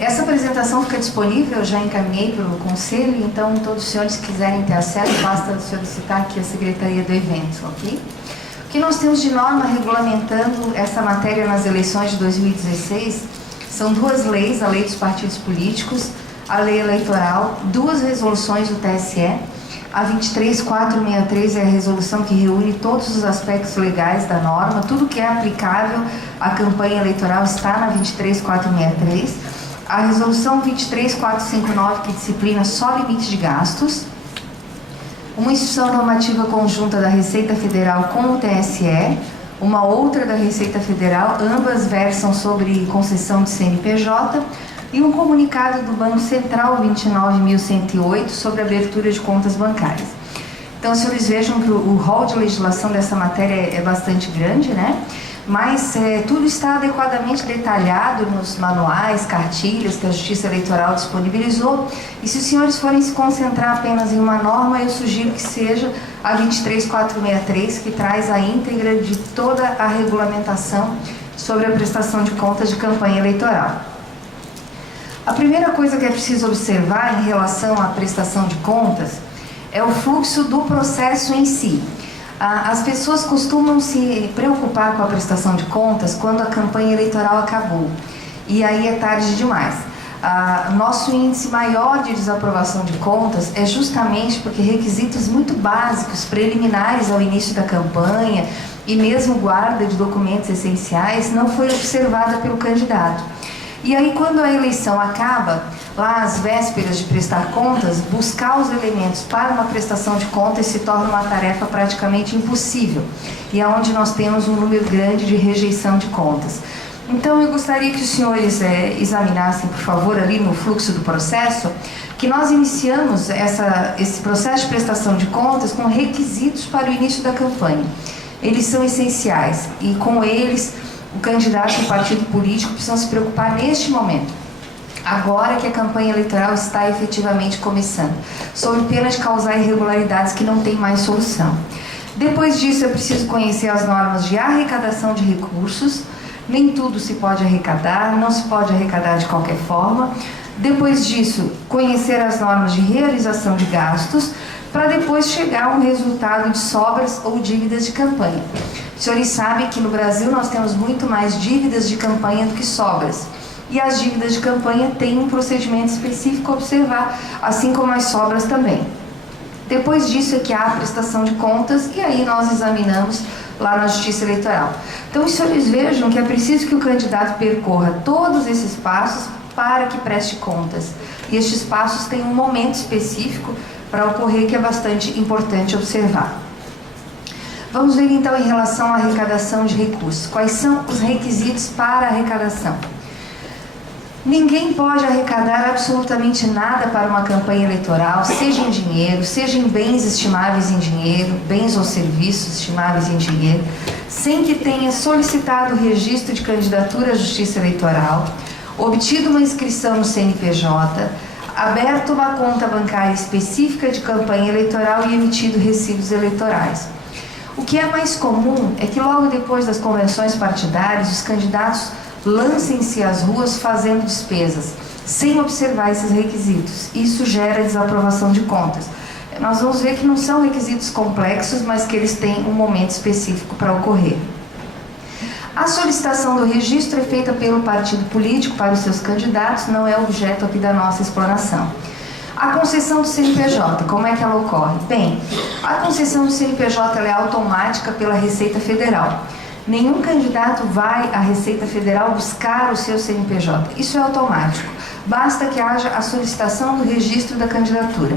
Essa apresentação fica disponível, eu já encaminhei para o Conselho, então todos os senhores que quiserem ter acesso, basta solicitar aqui a Secretaria do Evento, ok? O que nós temos de norma regulamentando essa matéria nas eleições de 2016 são duas leis, a Lei dos Partidos Políticos, a Lei Eleitoral, duas resoluções do TSE. A 23463 é a resolução que reúne todos os aspectos legais da norma, tudo que é aplicável à campanha eleitoral está na 23463. A resolução 23459, que disciplina só limite de gastos. Uma instrução normativa conjunta da Receita Federal com o TSE, uma outra da Receita Federal, ambas versam sobre concessão de CNPJ, e um comunicado do Banco Central 29.108 sobre abertura de contas bancárias. Então, os senhores vejam que o rol de legislação dessa matéria é bastante grande, né? Mas tudo está adequadamente detalhado nos manuais, cartilhas que a Justiça Eleitoral disponibilizou. E se os senhores forem se concentrar apenas em uma norma, eu sugiro que seja a 23463, que traz a íntegra de toda a regulamentação sobre a prestação de contas de campanha eleitoral. A primeira coisa que é preciso observar em relação à prestação de contas é o fluxo do processo em si. As pessoas costumam se preocupar com a prestação de contas quando a campanha eleitoral acabou, e aí é tarde demais. Nosso índice maior de desaprovação de contas é justamente porque requisitos muito básicos, preliminares ao início da campanha e mesmo guarda de documentos essenciais não foi observada pelo candidato. E aí, quando a eleição acaba, lá às vésperas de prestar contas, buscar os elementos para uma prestação de contas se torna uma tarefa praticamente impossível, e é onde nós temos um número grande de rejeição de contas. Então, eu gostaria que os senhores examinassem, por favor, ali no fluxo do processo, que nós iniciamos esse processo de prestação de contas com requisitos para o início da campanha. Eles são essenciais, e com eles o candidato e o partido político precisam se preocupar neste momento, agora que a campanha eleitoral está efetivamente começando, sob pena de causar irregularidades que não tem mais solução. Depois disso, é preciso conhecer as normas de arrecadação de recursos. Nem tudo se pode arrecadar, não se pode arrecadar de qualquer forma. Depois disso, conhecer as normas de realização de gastos, para depois chegar a um resultado de sobras ou dívidas de campanha. Os senhores sabem que no Brasil nós temos muito mais dívidas de campanha do que sobras. E as dívidas de campanha têm um procedimento específico a observar, assim como as sobras também. Depois disso é que há a prestação de contas, e aí nós examinamos lá na Justiça Eleitoral. Então os senhores vejam que é preciso que o candidato percorra todos esses passos para que preste contas. E estes passos têm um momento específico para ocorrer que é bastante importante observar. Vamos ver então em relação à arrecadação de recursos. Quais são os requisitos para a arrecadação? Ninguém pode arrecadar absolutamente nada para uma campanha eleitoral, seja em dinheiro, seja em bens estimáveis em dinheiro, bens ou serviços estimáveis em dinheiro, sem que tenha solicitado o registro de candidatura à Justiça Eleitoral, obtido uma inscrição no CNPJ, aberto uma conta bancária específica de campanha eleitoral e emitido recibos eleitorais. O que é mais comum é que logo depois das convenções partidárias, os candidatos lancem-se às ruas fazendo despesas, sem observar esses requisitos. Isso gera desaprovação de contas. Nós vamos ver que não são requisitos complexos, mas que eles têm um momento específico para ocorrer. A solicitação do registro é feita pelo partido político para os seus candidatos, não é objeto aqui da nossa explanação. A concessão do CNPJ, como é que ela ocorre? Bem, a concessão do CNPJ ela é automática pela Receita Federal. Nenhum candidato vai à Receita Federal buscar o seu CNPJ. Isso é automático. Basta que haja a solicitação do registro da candidatura.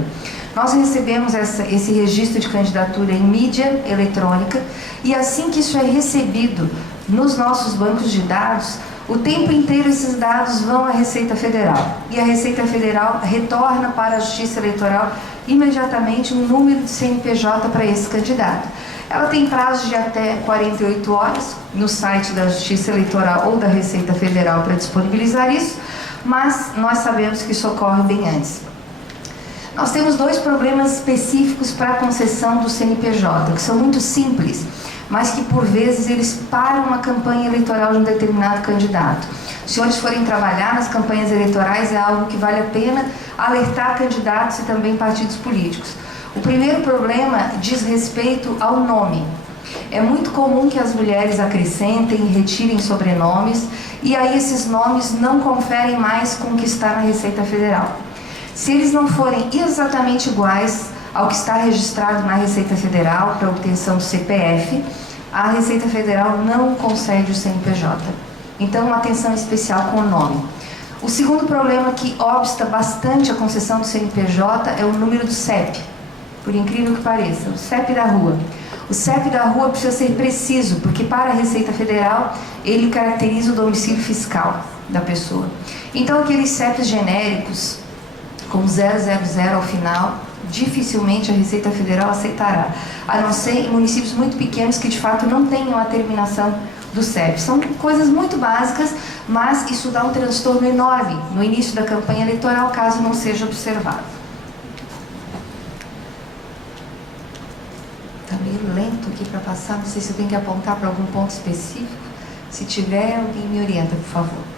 Nós recebemos esse registro de candidatura em mídia eletrônica e assim que isso é recebido nos nossos bancos de dados, o tempo inteiro esses dados vão à Receita Federal. E a Receita Federal retorna para a Justiça Eleitoral imediatamente um número de CNPJ para esse candidato. Ela tem prazo de até 48 horas no site da Justiça Eleitoral ou da Receita Federal para disponibilizar isso, mas nós sabemos que isso ocorre bem antes. Nós temos dois problemas específicos para a concessão do CNPJ, que são muito simples, mas que por vezes eles param uma campanha eleitoral de um determinado candidato. Se os senhores forem trabalhar nas campanhas eleitorais, é algo que vale a pena alertar candidatos e também partidos políticos. O primeiro problema diz respeito ao nome. É muito comum que as mulheres acrescentem e retirem sobrenomes, e aí esses nomes não conferem mais com o que está na Receita Federal. Se eles não forem exatamente iguais ao que está registrado na Receita Federal para obtenção do CPF, a Receita Federal não concede o CNPJ. Então, uma atenção especial com o nome. O segundo problema que obsta bastante a concessão do CNPJ é o número do CEP, por incrível que pareça, o CEP da rua. O CEP da rua precisa ser preciso, porque para a Receita Federal ele caracteriza o domicílio fiscal da pessoa. Então, aqueles CEPs genéricos com 000 ao final, dificilmente a Receita Federal aceitará, a não ser em municípios muito pequenos que de fato não tenham a terminação do CEP. São coisas muito básicas, mas isso dá um transtorno enorme no início da campanha eleitoral, caso não seja observado. Está meio lento aqui para passar, não sei se eu tenho que apontar para algum ponto específico. Se tiver, alguém me orienta, por favor.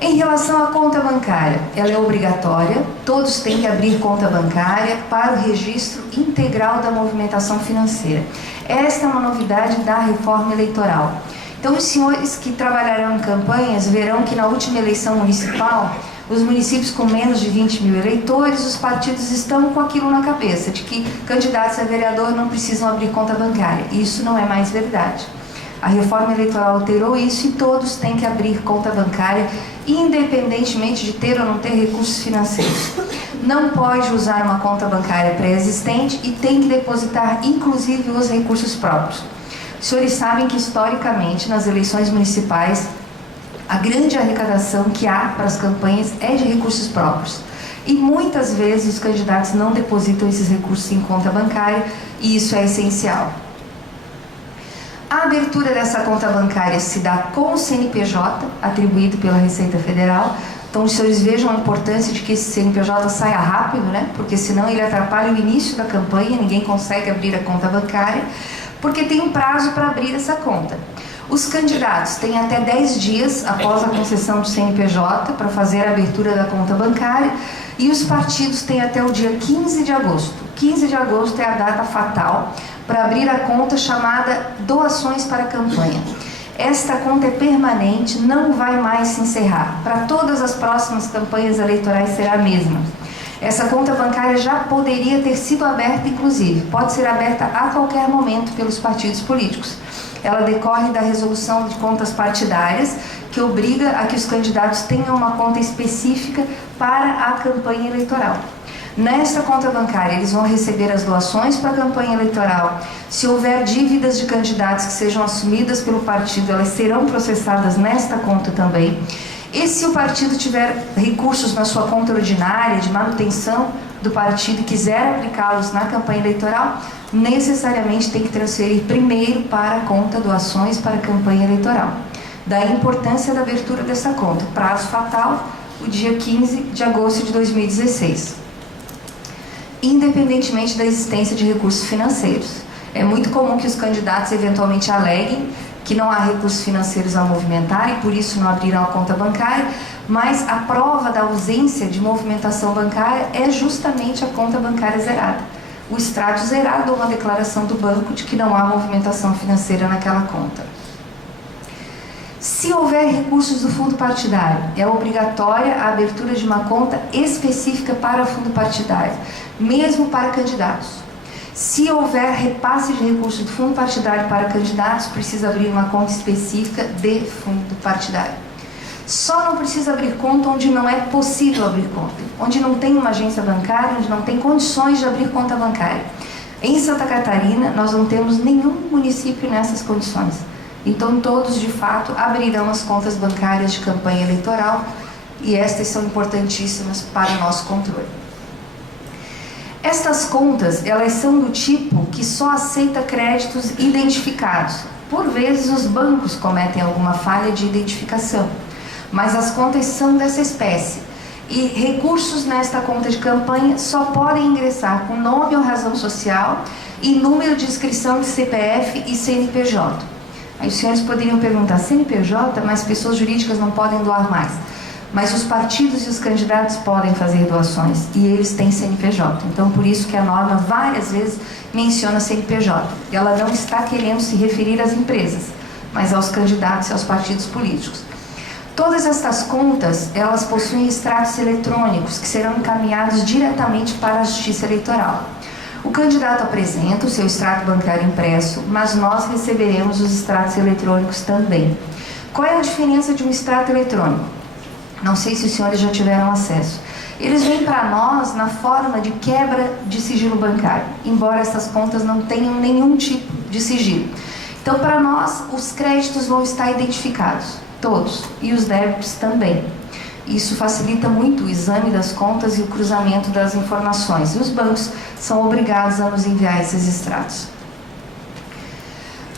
Em relação à conta bancária, ela é obrigatória, todos têm que abrir conta bancária para o registro integral da movimentação financeira. Esta é uma novidade da reforma eleitoral. Então, os senhores que trabalharão em campanhas verão que na última eleição municipal, os municípios com menos de 20 mil eleitores, os partidos estão com aquilo na cabeça, de que candidatos a vereador não precisam abrir conta bancária. Isso não é mais verdade. A reforma eleitoral alterou isso e todos têm que abrir conta bancária, independentemente de ter ou não ter recursos financeiros. Não pode usar uma conta bancária pré-existente e tem que depositar, inclusive, os recursos próprios. Os senhores sabem que, historicamente, nas eleições municipais, a grande arrecadação que há para as campanhas é de recursos próprios. E muitas vezes os candidatos não depositam esses recursos em conta bancária e isso é essencial. A abertura dessa conta bancária se dá com o CNPJ, atribuído pela Receita Federal. Então, os senhores vejam a importância de que esse CNPJ saia rápido, né? Porque senão ele atrapalha o início da campanha, ninguém consegue abrir a conta bancária, porque tem um prazo para abrir essa conta. Os candidatos têm até 10 dias após a concessão do CNPJ para fazer a abertura da conta bancária e os partidos têm até o dia 15 de agosto. 15 de agosto é a data fatal para abrir a conta chamada Doações para a Campanha. Esta conta é permanente, não vai mais se encerrar. Para todas as próximas campanhas eleitorais será a mesma. Essa conta bancária já poderia ter sido aberta, inclusive, pode ser aberta a qualquer momento pelos partidos políticos. Ela decorre da resolução de contas partidárias, que obriga a que os candidatos tenham uma conta específica para a campanha eleitoral. Nesta conta bancária, eles vão receber as doações para a campanha eleitoral. Se houver dívidas de candidatos que sejam assumidas pelo partido, elas serão processadas nesta conta também. E se o partido tiver recursos na sua conta ordinária de manutenção do partido e quiser aplicá-los na campanha eleitoral, necessariamente tem que transferir primeiro para a conta doações para a campanha eleitoral. Daí a importância da abertura dessa conta. Prazo fatal, o dia 15 de agosto de 2016. Independentemente da existência de recursos financeiros. É muito comum que os candidatos eventualmente aleguem que não há recursos financeiros a movimentar e por isso não abriram a conta bancária, mas a prova da ausência de movimentação bancária é justamente a conta bancária zerada. O extrato zerado ou uma declaração do banco de que não há movimentação financeira naquela conta. Se houver recursos do fundo partidário, é obrigatória a abertura de uma conta específica para o fundo partidário, mesmo para candidatos. Se houver repasse de recursos do fundo partidário para candidatos, precisa abrir uma conta específica de fundo partidário. Só não precisa abrir conta onde não é possível abrir conta, onde não tem uma agência bancária, onde não tem condições de abrir conta bancária. Em Santa Catarina, nós não temos nenhum município nessas condições. Então, todos, de fato, abrirão as contas bancárias de campanha eleitoral e estas são importantíssimas para o nosso controle. Estas contas, elas são do tipo que só aceita créditos identificados. Por vezes, os bancos cometem alguma falha de identificação, mas as contas são dessa espécie. E recursos nesta conta de campanha só podem ingressar com nome ou razão social e número de inscrição de CPF e CNPJ. Aí os senhores poderiam perguntar, CNPJ, mas pessoas jurídicas não podem doar mais. Mas os partidos e os candidatos podem fazer doações e eles têm CNPJ. Então, por isso que a norma várias vezes menciona CNPJ. Ela não está querendo se referir às empresas, mas aos candidatos e aos partidos políticos. Todas estas contas, elas possuem extratos eletrônicos que serão encaminhados diretamente para a Justiça Eleitoral. O candidato apresenta o seu extrato bancário impresso, mas nós receberemos os extratos eletrônicos também. Qual é a diferença de um extrato eletrônico? Não sei se os senhores já tiveram acesso. Eles vêm para nós na forma de quebra de sigilo bancário, embora essas contas não tenham nenhum tipo de sigilo. Então, para nós, os créditos vão estar identificados, todos, e os débitos também. Isso facilita muito o exame das contas e o cruzamento das informações. E os bancos são obrigados a nos enviar esses extratos.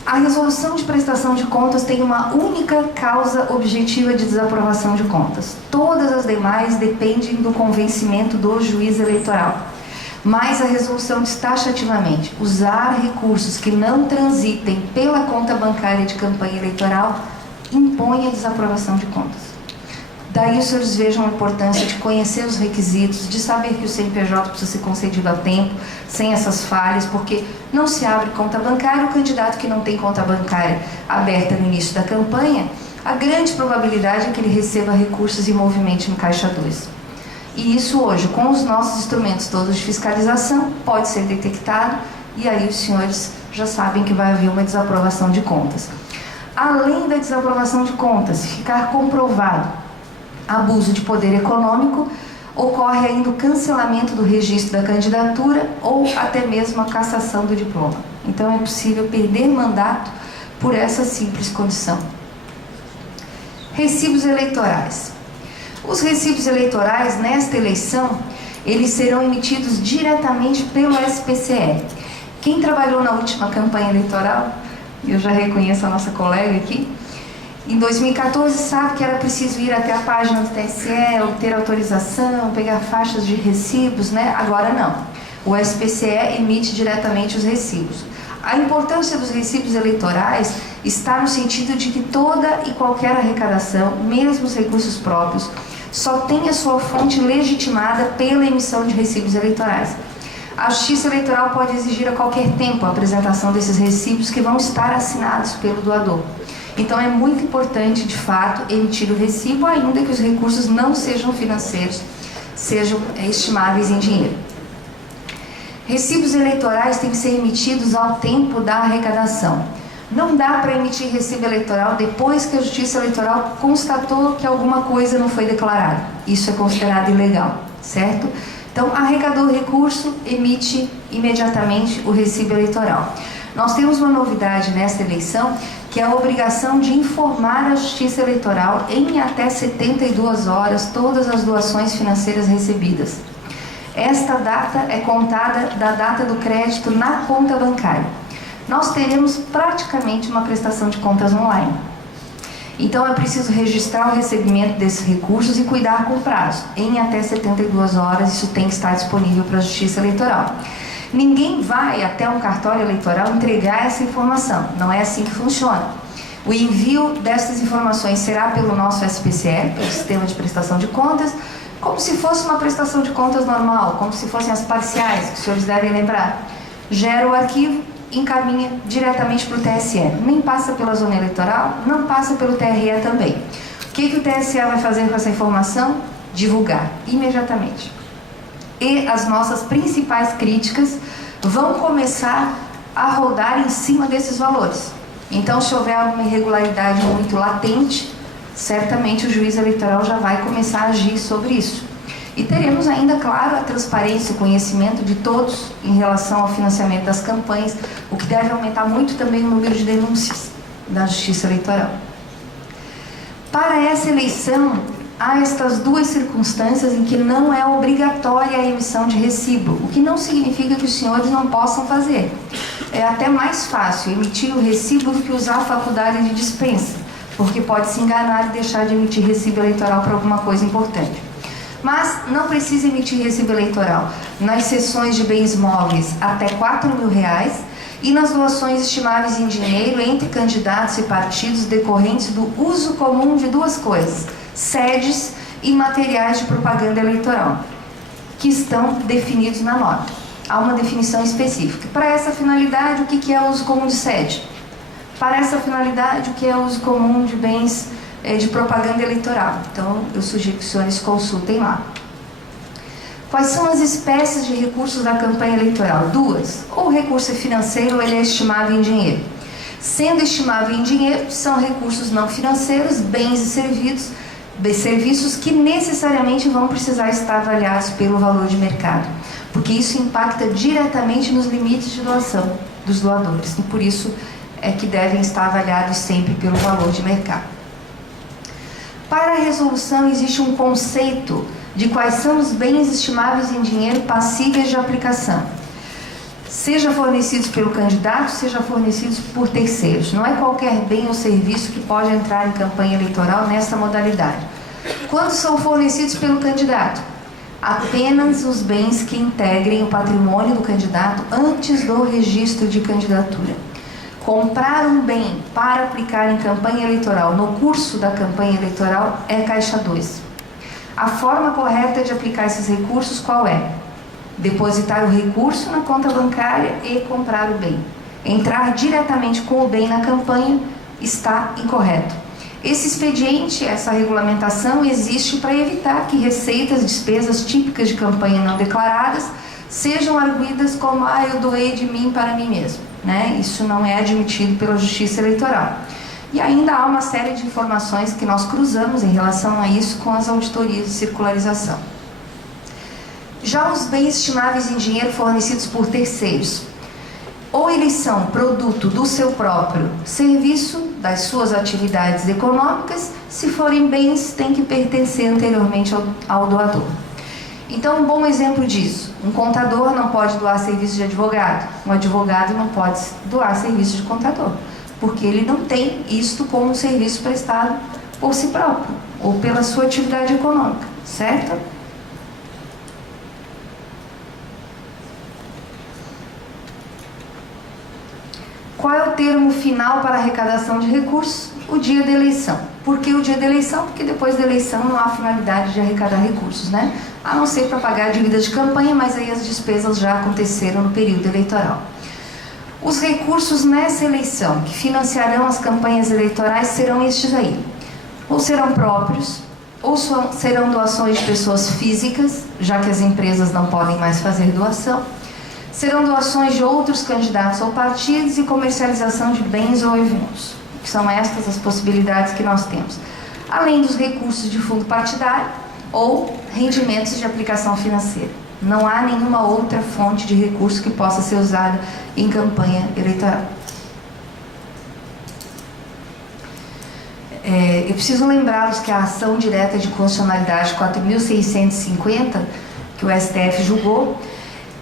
A resolução de prestação de contas tem uma única causa objetiva de desaprovação de contas. Todas as demais dependem do convencimento do juiz eleitoral. Mas a resolução diz taxativamente: usar recursos que não transitem pela conta bancária de campanha eleitoral impõe a desaprovação de contas. Daí os senhores vejam a importância de conhecer os requisitos, de saber que o CNPJ precisa ser concedido a tempo, sem essas falhas, porque não se abre conta bancária. O candidato que não tem conta bancária aberta no início da campanha, a grande probabilidade é que ele receba recursos e movimente no Caixa 2. E isso hoje, com os nossos instrumentos todos de fiscalização, pode ser detectado, e aí os senhores já sabem que vai haver uma desaprovação de contas. Além da desaprovação de contas, se ficar comprovado abuso de poder econômico, ocorre ainda o cancelamento do registro da candidatura ou até mesmo a cassação do diploma. Então é possível perder mandato por essa simples condição. Recibos eleitorais. Os recibos eleitorais nesta eleição, eles serão emitidos diretamente pelo SPCE. Quem trabalhou na última campanha eleitoral, eu já reconheço a nossa colega aqui, em 2014 sabe que era preciso ir até a página do TSE, obter autorização, pegar faixas de recibos, né? Agora não. O SPCE emite diretamente os recibos. A importância dos recibos eleitorais está no sentido de que toda e qualquer arrecadação, mesmo os recursos próprios, só tem a sua fonte legitimada pela emissão de recibos eleitorais. A Justiça Eleitoral pode exigir a qualquer tempo a apresentação desses recibos que vão estar assinados pelo doador. Então é muito importante, de fato, emitir o recibo, ainda que os recursos não sejam financeiros, sejam estimáveis em dinheiro. Recibos eleitorais têm que ser emitidos ao tempo da arrecadação. Não dá para emitir recibo eleitoral depois que a Justiça Eleitoral constatou que alguma coisa não foi declarada. Isso é considerado ilegal, certo? Então, arrecadou o recurso, emite imediatamente o recibo eleitoral. Nós temos uma novidade nesta eleição, que é a obrigação de informar a Justiça Eleitoral em até 72 horas todas as doações financeiras recebidas. Esta data é contada da data do crédito na conta bancária. Nós teremos praticamente uma prestação de contas online. Então é preciso registrar o recebimento desses recursos e cuidar com o prazo. Em até 72 horas isso tem que estar disponível para a Justiça Eleitoral. Ninguém vai até um cartório eleitoral entregar essa informação, não é assim que funciona. O envio dessas informações será pelo nosso SPCE, pelo Sistema de Prestação de Contas, como se fosse uma prestação de contas normal, como se fossem as parciais, que os senhores devem lembrar. Gera o arquivo, encaminha diretamente para o TSE. Nem passa pela zona eleitoral, não passa pelo TRE também. O que o TSE vai fazer com essa informação? Divulgar imediatamente. E as nossas principais críticas vão começar a rodar em cima desses valores. Então, se houver alguma irregularidade muito latente, certamente o juiz eleitoral já vai começar a agir sobre isso. E teremos ainda, claro, a transparência, o conhecimento de todos em relação ao financiamento das campanhas, o que deve aumentar muito também o número de denúncias da Justiça Eleitoral. Para essa eleição, há estas duas circunstâncias em que não é obrigatória a emissão de recibo, o que não significa que os senhores não possam fazer. É até mais fácil emitir o recibo do que usar a faculdade de dispensa, porque pode se enganar e deixar de emitir recibo eleitoral para alguma coisa importante. Mas não precisa emitir recibo eleitoral nas cessões de bens móveis até R$4.000 e nas doações estimáveis em dinheiro entre candidatos e partidos decorrentes do uso comum de duas coisas, sedes e materiais de propaganda eleitoral, que estão definidos na nota. Há uma definição específica. Para essa finalidade, o que é o uso comum de sede? Para essa finalidade, o que é o uso comum de bens de propaganda eleitoral? Então, eu sugiro que os senhores consultem lá. Quais são as espécies de recursos da campanha eleitoral? Duas. Ou o recurso é financeiro ou ele é estimável em dinheiro. Sendo estimável em dinheiro, são recursos não financeiros, bens e serviços que necessariamente vão precisar estar avaliados pelo valor de mercado, porque isso impacta diretamente nos limites de doação dos doadores, e por isso é que devem estar avaliados sempre pelo valor de mercado. Para a resolução existe um conceito de quais são os bens estimáveis em dinheiro passíveis de aplicação, seja fornecidos pelo candidato, seja fornecidos por terceiros. Não é qualquer bem ou serviço que pode entrar em campanha eleitoral nessa modalidade. Quando são fornecidos pelo candidato? Apenas os bens que integrem o patrimônio do candidato antes do registro de candidatura. Comprar um bem para aplicar em campanha eleitoral no curso da campanha eleitoral é caixa 2. A forma correta de aplicar esses recursos qual é? Depositar o recurso na conta bancária e comprar o bem. Entrar diretamente com o bem na campanha está incorreto. Esse expediente, essa regulamentação existe para evitar que receitas e despesas típicas de campanha não declaradas sejam arguidas como eu doei de mim para mim mesmo, né? Isso não é admitido pela Justiça Eleitoral. E ainda há uma série de informações que nós cruzamos em relação a isso com as auditorias de circularização. Já os bens estimáveis em dinheiro fornecidos por terceiros, ou eles são produto do seu próprio serviço, das suas atividades econômicas, se forem bens, tem que pertencer anteriormente ao doador. Então, um bom exemplo disso, um contador não pode doar serviço de advogado, um advogado não pode doar serviço de contador, porque ele não tem isto como um serviço prestado por si próprio, ou pela sua atividade econômica, certo? Qual é o termo final para arrecadação de recursos? O dia da eleição. Por que o dia da eleição? Porque depois da eleição não há finalidade de arrecadar recursos, né? A não ser para pagar dívidas de campanha, mas aí as despesas já aconteceram no período eleitoral. Os recursos nessa eleição que financiarão as campanhas eleitorais serão estes aí. Ou serão próprios, ou serão doações de pessoas físicas, já que as empresas não podem mais fazer doação. Serão doações de outros candidatos ou partidos e comercialização de bens ou eventos. São estas as possibilidades que nós temos. Além dos recursos de fundo partidário ou rendimentos de aplicação financeira. Não há nenhuma outra fonte de recurso que possa ser usada em campanha eleitoral. Eu preciso lembrá-los que a ação direta de constitucionalidade 4.650, que o STF julgou,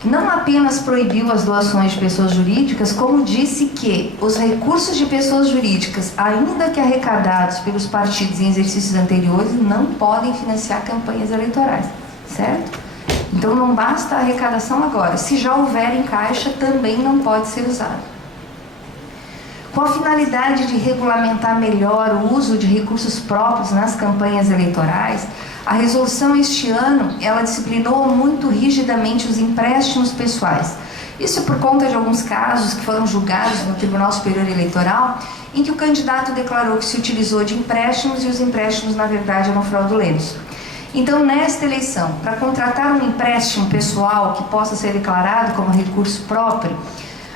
não apenas proibiu as doações de pessoas jurídicas, como disse que os recursos de pessoas jurídicas, ainda que arrecadados pelos partidos em exercícios anteriores, não podem financiar campanhas eleitorais, certo? Então não basta a arrecadação agora, se já houver em caixa, também não pode ser usado. Com a finalidade de regulamentar melhor o uso de recursos próprios nas campanhas eleitorais, a resolução este ano, ela disciplinou muito rigidamente os empréstimos pessoais. Isso por conta de alguns casos que foram julgados no Tribunal Superior Eleitoral, em que o candidato declarou que se utilizou de empréstimos e os empréstimos, na verdade, eram fraudulentos. Então, nesta eleição, para contratar um empréstimo pessoal que possa ser declarado como recurso próprio,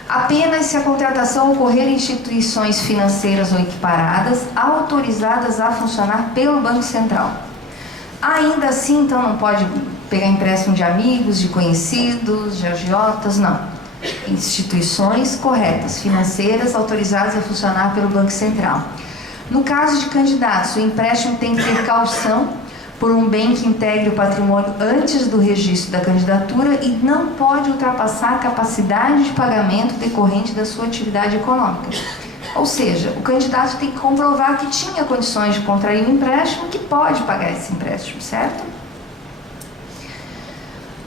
apenas se a contratação ocorrer em instituições financeiras ou equiparadas, autorizadas a funcionar pelo Banco Central. Ainda assim, então, não pode pegar empréstimo de amigos, de conhecidos, de agiotas, não. Instituições corretas, financeiras, autorizadas a funcionar pelo Banco Central. No caso de candidatos, o empréstimo tem que ter caução por um bem que integre o patrimônio antes do registro da candidatura e não pode ultrapassar a capacidade de pagamento decorrente da sua atividade econômica. Ou seja, o candidato tem que comprovar que tinha condições de contrair um empréstimo, que pode pagar esse empréstimo, certo?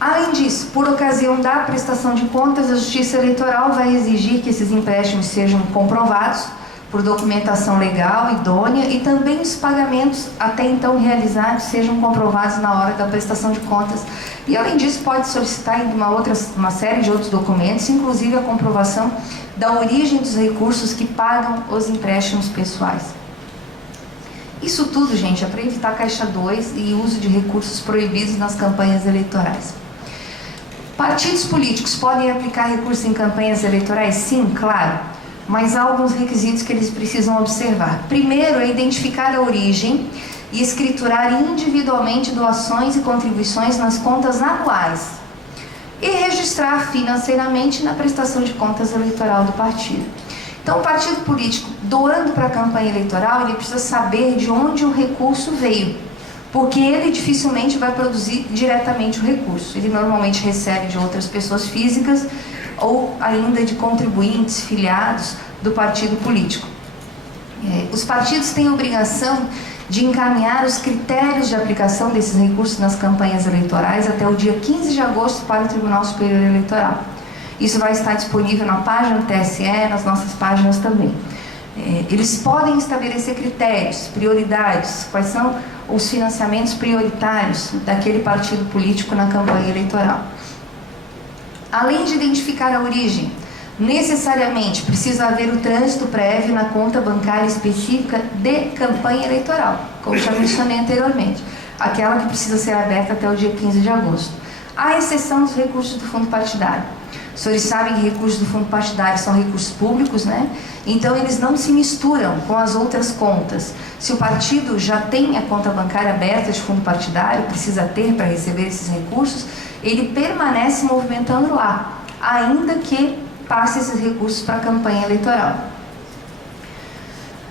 Além disso, por ocasião da prestação de contas, a Justiça Eleitoral vai exigir que esses empréstimos sejam comprovados por documentação legal, idônea, e também os pagamentos até então realizados sejam comprovados na hora da prestação de contas. E além disso, pode solicitar ainda uma série de outros documentos, inclusive a comprovação da origem dos recursos que pagam os empréstimos pessoais. Isso tudo, gente, é para evitar Caixa 2 e uso de recursos proibidos nas campanhas eleitorais. Partidos políticos podem aplicar recursos em campanhas eleitorais? Sim, claro, mas há alguns requisitos que eles precisam observar. Primeiro é identificar a origem e escriturar individualmente doações e contribuições nas contas anuais e registrar financeiramente na prestação de contas eleitoral do partido. Então, o partido político, doando para a campanha eleitoral, ele precisa saber de onde o recurso veio, porque ele dificilmente vai produzir diretamente o recurso. Ele normalmente recebe de outras pessoas físicas ou ainda de contribuintes, filiados do partido político. Os partidos têm a obrigação de encaminhar os critérios de aplicação desses recursos nas campanhas eleitorais até o dia 15 de agosto para o Tribunal Superior Eleitoral. Isso vai estar disponível na página do TSE, nas nossas páginas também. Eles podem estabelecer critérios, prioridades, quais são os financiamentos prioritários daquele partido político na campanha eleitoral. Além de identificar a origem, necessariamente precisa haver o trânsito prévio na conta bancária específica de campanha eleitoral, como já mencionei anteriormente, aquela que precisa ser aberta até o dia 15 de agosto, à exceção dos recursos do fundo partidário. Os senhores sabem que recursos do fundo partidário são recursos públicos, né? Então eles não se misturam com as outras contas. Se o partido já tem a conta bancária aberta de fundo partidário, precisa ter para receber esses recursos, ele permanece movimentando lá, ainda que passe esses recursos para a campanha eleitoral.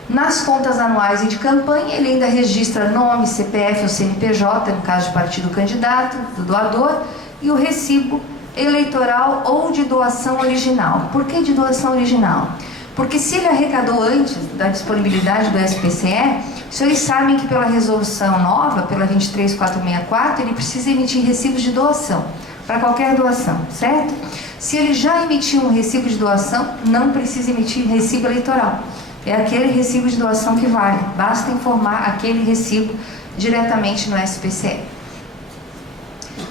Nas contas anuais e de campanha, ele ainda registra nome, CPF ou CNPJ, no caso de partido candidato, do doador, e o recibo eleitoral ou de doação original. Por que de doação original? Porque se ele arrecadou antes da disponibilidade do SPCE, os senhores sabem que pela resolução nova, pela 23464, ele precisa emitir recibos de doação, para qualquer doação, certo? Se ele já emitiu um recibo de doação, não precisa emitir recibo eleitoral. É aquele recibo de doação que vale, basta informar aquele recibo diretamente no SPCE.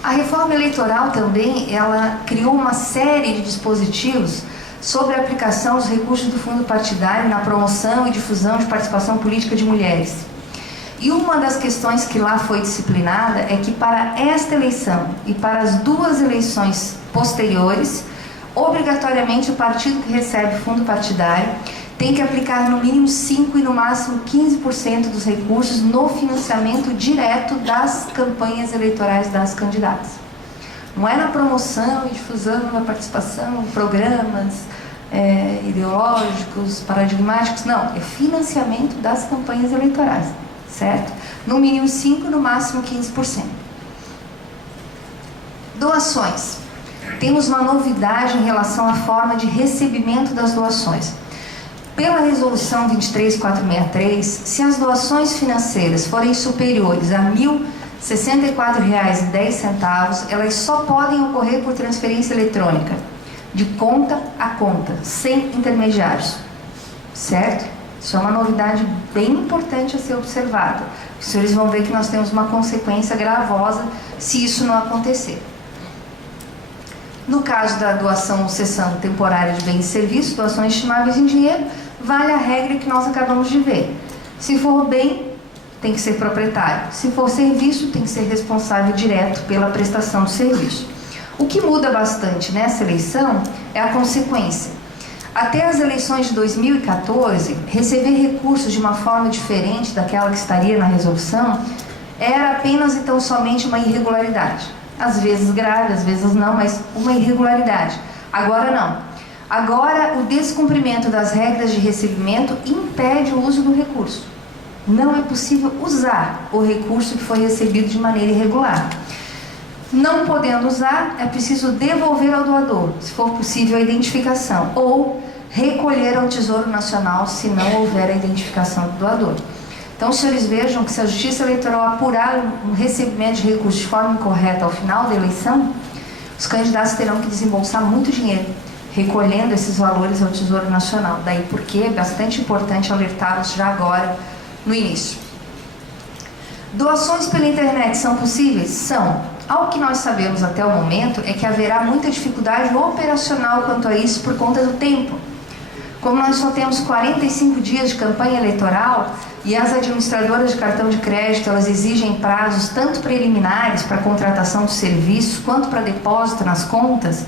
A reforma eleitoral também, ela criou uma série de dispositivos sobre a aplicação dos recursos do fundo partidário na promoção e difusão de participação política de mulheres. E uma das questões que lá foi disciplinada é que para esta eleição e para as duas eleições posteriores, obrigatoriamente o partido que recebe fundo partidário tem que aplicar no mínimo 5% e no máximo 15% dos recursos no financiamento direto das campanhas eleitorais das candidatas. Não é na promoção e difusão da participação, programas ideológicos, paradigmáticos, não, é financiamento das campanhas eleitorais, certo? No mínimo 5%, no máximo 15%. Doações. Temos uma novidade em relação à forma de recebimento das doações. Pela resolução 23463, se as doações financeiras forem superiores a R$ 1.064,10, elas só podem ocorrer por transferência eletrônica, de conta a conta, sem intermediários, certo? Isso é uma novidade bem importante a ser observada. Os senhores vão ver que nós temos uma consequência gravosa se isso não acontecer. No caso da doação ou cessão temporária de bens e serviços, doações estimáveis em dinheiro, vale a regra que nós acabamos de ver. Se for bem, tem que ser proprietário. Se for serviço, tem que ser responsável direto pela prestação do serviço. O que muda bastante nessa eleição é a consequência. Até as eleições de 2014, receber recursos de uma forma diferente daquela que estaria na resolução era apenas e tão somente uma irregularidade. Às vezes grave, às vezes não, mas uma irregularidade. Agora não. Agora, o descumprimento das regras de recebimento impede o uso do recurso. Não é possível usar o recurso que foi recebido de maneira irregular. Não podendo usar, é preciso devolver ao doador, se for possível a identificação, ou recolher ao Tesouro Nacional, se não houver a identificação do doador. Então, os senhores vejam que se a Justiça Eleitoral apurar um recebimento de recursos de forma incorreta ao final da eleição, os candidatos terão que desembolsar muito dinheiro, recolhendo esses valores ao Tesouro Nacional. Daí porque é bastante importante alertá-los já agora, no início. Doações pela internet são possíveis? São. Algo que nós sabemos até o momento é que haverá muita dificuldade operacional quanto a isso por conta do tempo. Como nós só temos 45 dias de campanha eleitoral e as administradoras de cartão de crédito, elas exigem prazos tanto preliminares para contratação de serviços quanto para depósito nas contas,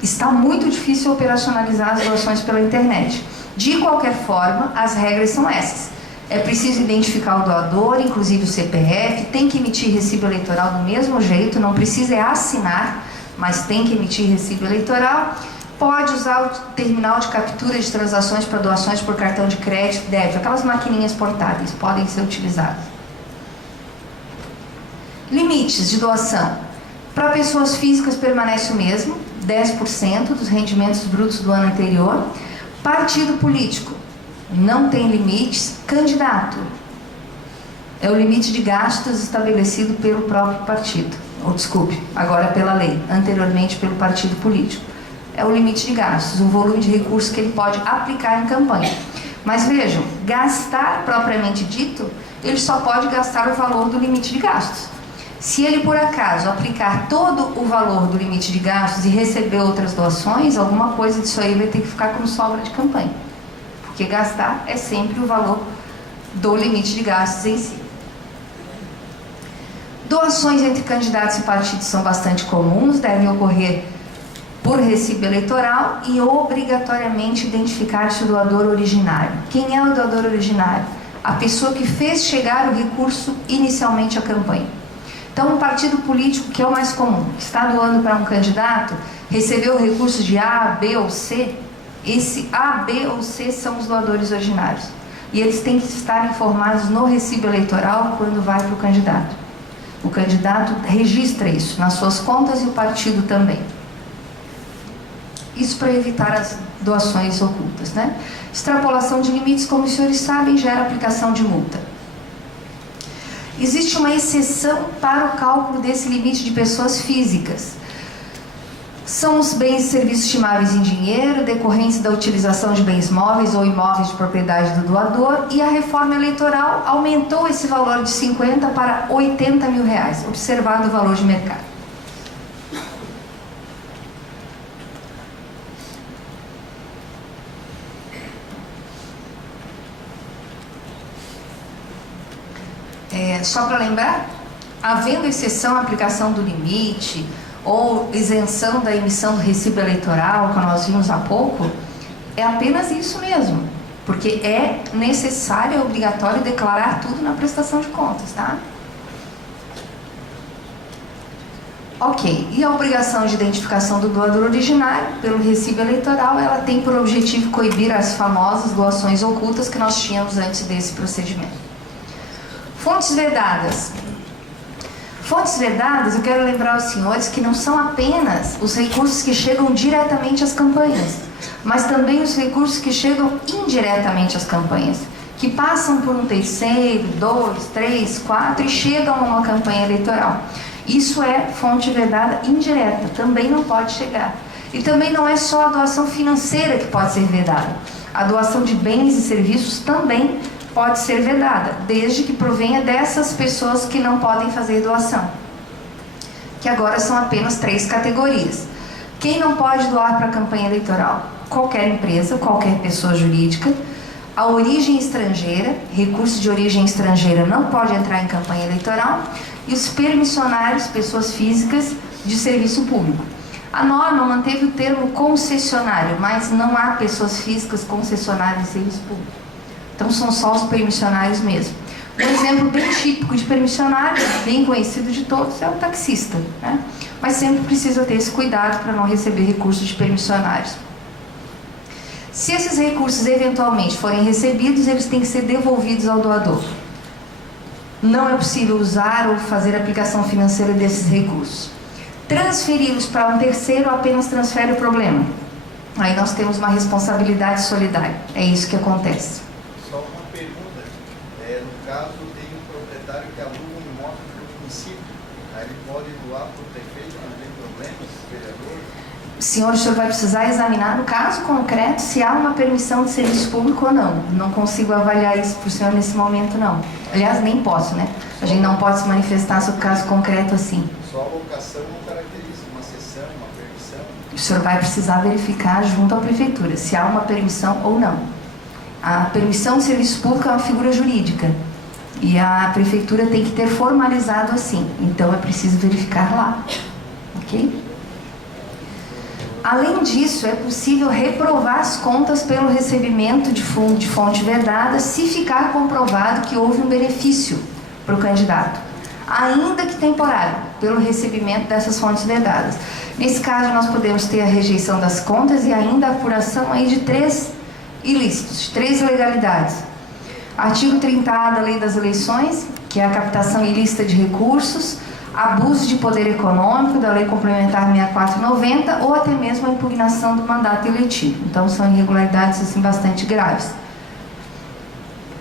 está muito difícil operacionalizar as doações pela internet. De qualquer forma, as regras são essas. É preciso identificar o doador, inclusive o CPF, tem que emitir recibo eleitoral do mesmo jeito, não precisa assinar, mas tem que emitir recibo eleitoral. Pode usar o terminal de captura de transações para doações por cartão de crédito, débito, aquelas maquininhas portáteis podem ser utilizadas. Limites de doação. Para pessoas físicas permanece o mesmo, 10% dos rendimentos brutos do ano anterior. Partido político, não tem limites. Candidato, é o limite de gastos estabelecido pelo próprio partido, ou desculpe, agora pela lei, anteriormente pelo partido político. É o limite de gastos, o volume de recursos que ele pode aplicar em campanha. Mas vejam, gastar propriamente dito, ele só pode gastar o valor do limite de gastos. Se ele por acaso aplicar todo o valor do limite de gastos e receber outras doações, alguma coisa disso aí vai ter que ficar como sobra de campanha. Porque gastar é sempre o valor do limite de gastos em si. Doações entre candidatos e partidos são bastante comuns, devem ocorrer por recibo eleitoral e obrigatoriamente identificar-se o doador originário. Quem é o doador originário? A pessoa que fez chegar o recurso inicialmente à campanha. Então, um partido político, que é o mais comum, está doando para um candidato, recebeu recursos de A, B ou C, esse A, B ou C são os doadores originários. E eles têm que estar informados no recibo eleitoral quando vai para o candidato. O candidato registra isso nas suas contas e o partido também. Isso para evitar as doações ocultas, né? Extrapolação de limites, como os senhores sabem, gera aplicação de multa. Existe uma exceção para o cálculo desse limite de pessoas físicas. São os bens e serviços estimáveis em dinheiro, decorrência da utilização de bens móveis ou imóveis de propriedade do doador, e a reforma eleitoral aumentou esse valor de 50 para 80 mil reais, observado o valor de mercado. Só para lembrar, havendo exceção à aplicação do limite ou isenção da emissão do recibo eleitoral, que nós vimos há pouco, é apenas isso mesmo, porque é necessário, é obrigatório declarar tudo na prestação de contas, tá? Ok, e a obrigação de identificação do doador originário pelo recibo eleitoral, ela tem por objetivo coibir as famosas doações ocultas que nós tínhamos antes desse procedimento. Fontes vedadas. Fontes vedadas, eu quero lembrar aos senhores que não são apenas os recursos que chegam diretamente às campanhas, mas também os recursos que chegam indiretamente às campanhas, que passam por um terceiro, 2, 3, 4 e chegam a uma campanha eleitoral. Isso é fonte vedada indireta, também não pode chegar. E também não é só a doação financeira que pode ser vedada. A doação de bens e serviços também pode ser vedada, desde que provenha dessas pessoas que não podem fazer doação, que agora são apenas 3 categorias. Quem não pode doar para a campanha eleitoral? Qualquer empresa, qualquer pessoa jurídica. A origem estrangeira, recurso de origem estrangeira não pode entrar em campanha eleitoral. E os permissionários, pessoas físicas de serviço público. A norma manteve o termo concessionário, mas não há pessoas físicas concessionárias de serviço público. Então são só os permissionários mesmo. Um exemplo bem típico de permissionário, bem conhecido de todos, é o taxista, né? Mas sempre precisa ter esse cuidado para não receber recursos de permissionários. Se esses recursos eventualmente forem recebidos, eles têm que ser devolvidos ao doador. Não é possível usar ou fazer aplicação financeira desses recursos. Transferi-los para um terceiro apenas transfere o problema. Aí nós temos uma responsabilidade solidária. É isso que acontece. Só uma pergunta. No caso, tem um proprietário que aluga um imóvel no município. Aí ele pode doar para o prefeito, não tem problema? senhor vai precisar examinar no caso concreto se há uma permissão de serviço público ou não. Não consigo avaliar isso para o senhor nesse momento, não. Aliás, nem posso, né? A gente não pode se manifestar sobre o caso concreto assim. Só a locação não caracteriza uma cessão, uma permissão? O senhor vai precisar verificar junto à prefeitura se há uma permissão ou não. A permissão de serviço público é uma figura jurídica e a prefeitura tem que ter formalizado assim. Então é preciso verificar lá. Ok? Além disso, é possível reprovar as contas pelo recebimento de fonte vedada se ficar comprovado que houve um benefício para o candidato, ainda que temporário, pelo recebimento dessas fontes vedadas. Nesse caso, nós podemos ter a rejeição das contas e ainda a apuração aí de 3 ilícitos, 3 ilegalidades. Artigo 30A da Lei das Eleições, que é a captação ilícita de recursos, abuso de poder econômico da Lei Complementar 6490 ou até mesmo a impugnação do mandato eletivo. Então são irregularidades assim bastante graves.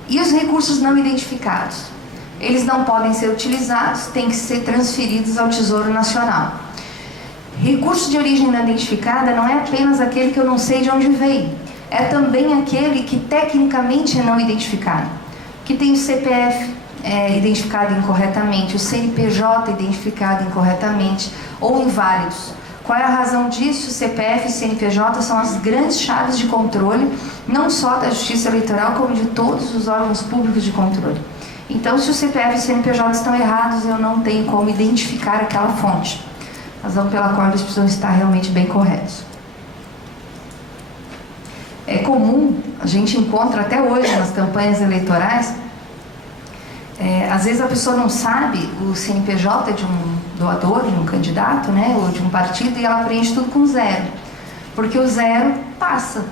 E os recursos não identificados? Eles não podem ser utilizados, têm que ser transferidos ao Tesouro Nacional. Recurso de origem não identificada não é apenas aquele que eu não sei de onde veio, é também aquele que tecnicamente é não identificado, que tem o CPF identificado incorretamente, o CNPJ identificado incorretamente ou inválidos. Qual é a razão disso? O CPF e o CNPJ são as grandes chaves de controle, não só da Justiça Eleitoral, como de todos os órgãos públicos de controle. Então, se o CPF e o CNPJ estão errados, eu não tenho como identificar aquela fonte. Razão pela qual eles precisam estar realmente bem corretos. É comum, a gente encontra até hoje nas campanhas eleitorais, às vezes a pessoa não sabe o CNPJ de um doador, de um candidato, né, ou de um partido, e ela preenche tudo com 0. Porque o 0 passa.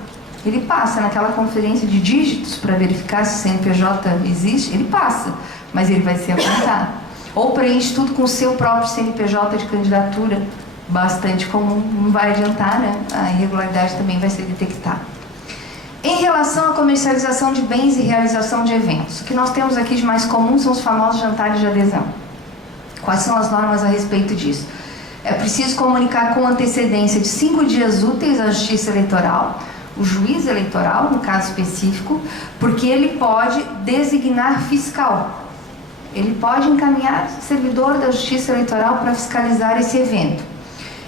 Ele passa naquela conferência de dígitos para verificar se o CNPJ existe, ele passa, mas ele vai ser apontado. Ou preenche tudo com o seu próprio CNPJ de candidatura, bastante comum, não vai adiantar, né? A irregularidade também vai ser detectada. Em relação à comercialização de bens e realização de eventos, o que nós temos aqui de mais comum são os famosos jantares de adesão. Quais são as normas a respeito disso? É preciso comunicar com antecedência de 5 dias úteis à Justiça Eleitoral, o juiz eleitoral, no caso específico, porque ele pode designar fiscal. Ele pode encaminhar servidor da Justiça Eleitoral para fiscalizar esse evento.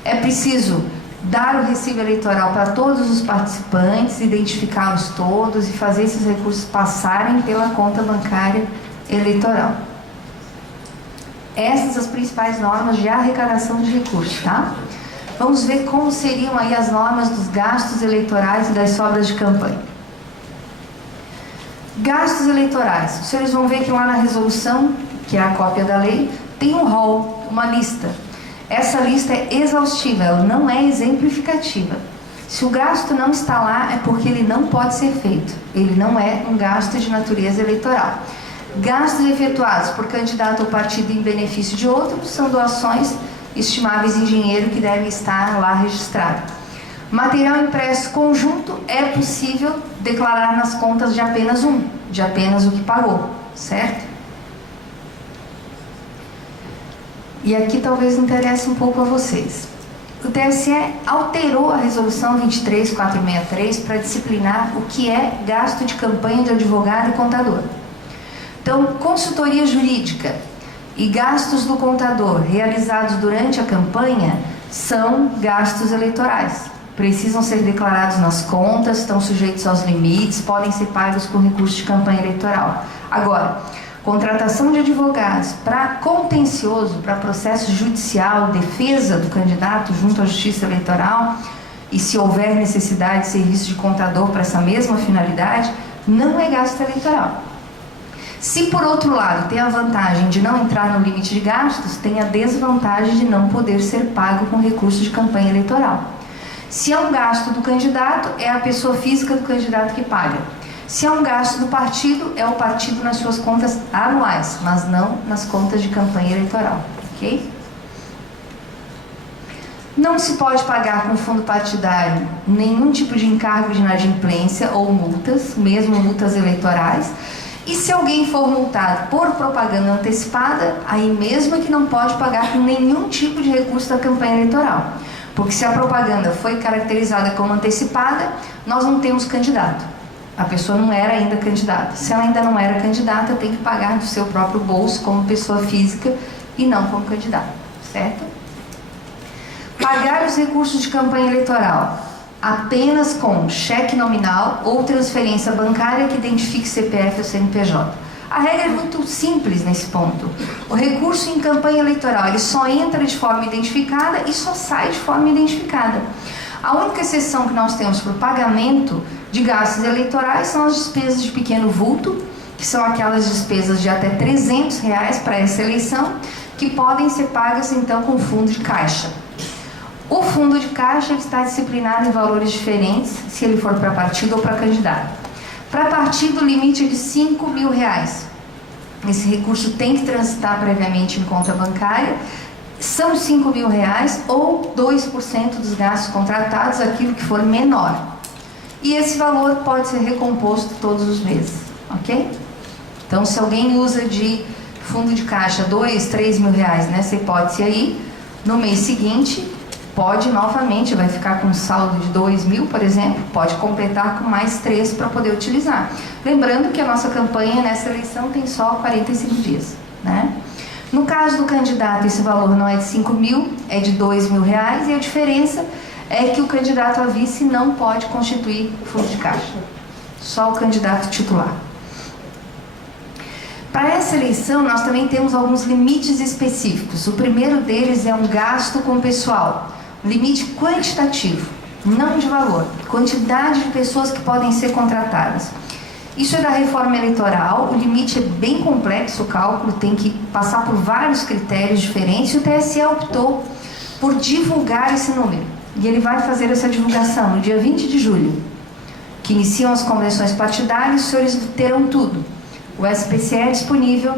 É preciso dar o recibo eleitoral para todos os participantes, identificá-los todos e fazer esses recursos passarem pela conta bancária eleitoral. Essas são as principais normas de arrecadação de recursos, tá? Vamos ver como seriam aí as normas dos gastos eleitorais e das sobras de campanha. Gastos eleitorais. Os senhores vão ver que lá na resolução, que é a cópia da lei, tem um rol, uma lista. Essa lista é exaustiva, ela não é exemplificativa. Se o gasto não está lá, é porque ele não pode ser feito. Ele não é um gasto de natureza eleitoral. Gastos efetuados por candidato ou partido em benefício de outro são doações estimáveis em dinheiro que devem estar lá registrado. Material impresso conjunto é possível declarar nas contas de apenas de apenas o que pagou, certo? E aqui talvez interesse um pouco a vocês. O TSE alterou a resolução 23463 para disciplinar o que é gasto de campanha de advogado e contador. Então, consultoria jurídica e gastos do contador realizados durante a campanha são gastos eleitorais. Precisam ser declarados nas contas, estão sujeitos aos limites, podem ser pagos com recurso de campanha eleitoral. Agora, contratação de advogados para contencioso, para processo judicial, defesa do candidato junto à Justiça Eleitoral, e se houver necessidade de serviço de contador para essa mesma finalidade, não é gasto eleitoral. Se, por outro lado, tem a vantagem de não entrar no limite de gastos, tem a desvantagem de não poder ser pago com recurso de campanha eleitoral. Se é um gasto do candidato, é a pessoa física do candidato que paga. Se é um gasto do partido, é o partido nas suas contas anuais, mas não nas contas de campanha eleitoral, ok? Não se pode pagar com fundo partidário nenhum tipo de encargo de inadimplência ou multas, mesmo multas eleitorais. E se alguém for multado por propaganda antecipada, aí mesmo é que não pode pagar com nenhum tipo de recurso da campanha eleitoral. Porque se a propaganda foi caracterizada como antecipada, nós não temos candidato. A pessoa não era ainda candidata. Se ela ainda não era candidata, tem que pagar do seu próprio bolso como pessoa física e não como candidata, certo? Pagar os recursos de campanha eleitoral apenas com cheque nominal ou transferência bancária que identifique CPF ou CNPJ. A regra é muito simples nesse ponto. O recurso em campanha eleitoral, ele só entra de forma identificada e só sai de forma identificada. A única exceção que nós temos para o pagamento de gastos eleitorais são as despesas de pequeno vulto, que são aquelas despesas de até R$300 para essa eleição, que podem ser pagas então com fundo de caixa. O fundo de caixa está disciplinado em valores diferentes, se ele for para partido ou para candidato. Para partido, o limite é de R$5.000. Esse recurso tem que transitar previamente em conta bancária. São R$5.000 ou 2% dos gastos contratados, aquilo que for menor. E esse valor pode ser recomposto todos os meses, ok? Então, se alguém usa de fundo de caixa R$2.000, R$3.000 nessa hipótese aí, no mês seguinte, pode novamente, vai ficar com um saldo de R$2.000, por exemplo, pode completar com mais 3 para poder utilizar. Lembrando que a nossa campanha nessa eleição tem só 45 dias, né? No caso do candidato, esse valor não é de R$5.000, é de R$2.000, e a diferença é que o candidato a vice não pode constituir fundo de caixa, só o candidato titular. Para essa eleição, nós também temos alguns limites específicos. O primeiro deles é um gasto com pessoal, limite quantitativo, não de valor, quantidade de pessoas que podem ser contratadas. Isso é da reforma eleitoral, o limite é bem complexo, o cálculo tem que passar por vários critérios diferentes, e o TSE optou por divulgar esse número. E ele vai fazer essa divulgação no dia 20 de julho, que iniciam as convenções partidárias, os senhores terão tudo. O SPCE é disponível,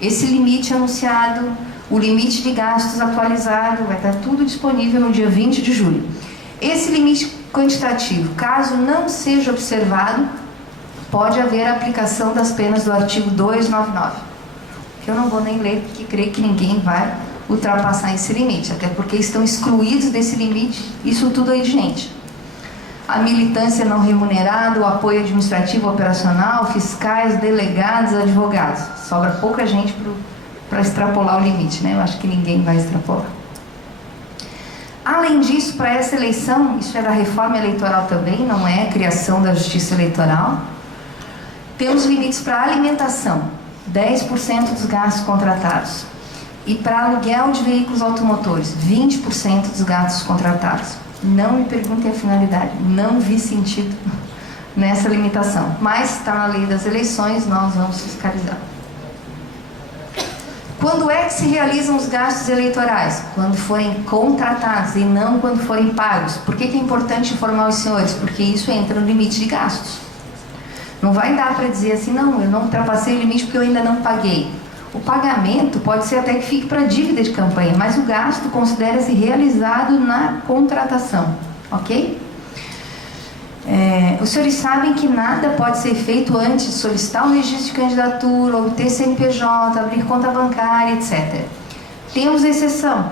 esse limite anunciado, o limite de gastos atualizado, vai estar tudo disponível no dia 20 de julho. Esse limite quantitativo, caso não seja observado, pode haver a aplicação das penas do artigo 299, que eu não vou nem ler, porque creio que ninguém vai ultrapassar esse limite, até porque estão excluídos desse limite, isso tudo aí de gente. A militância não remunerada, o apoio administrativo operacional, fiscais, delegados, advogados. Sobra pouca gente para extrapolar o limite, né? Eu acho que ninguém vai extrapolar. Além disso, para essa eleição, isso é da reforma eleitoral também, não é criação da justiça eleitoral, temos limites para alimentação, 10% dos gastos contratados. E para aluguel de veículos automotores, 20% dos gastos contratados. Não me perguntem a finalidade, não vi sentido nessa limitação. Mas está na lei das eleições, nós vamos fiscalizar. Quando é que se realizam os gastos eleitorais? Quando forem contratados e não quando forem pagos. Por que é importante informar os senhores? Porque isso entra no limite de gastos. Não vai dar para dizer assim, não, eu não ultrapassei o limite porque eu ainda não paguei. O pagamento pode ser até que fique para dívida de campanha, mas o gasto considera-se realizado na contratação, ok? Os senhores sabem que nada pode ser feito antes de solicitar um registro de candidatura, obter CNPJ, abrir conta bancária, etc. Temos exceção.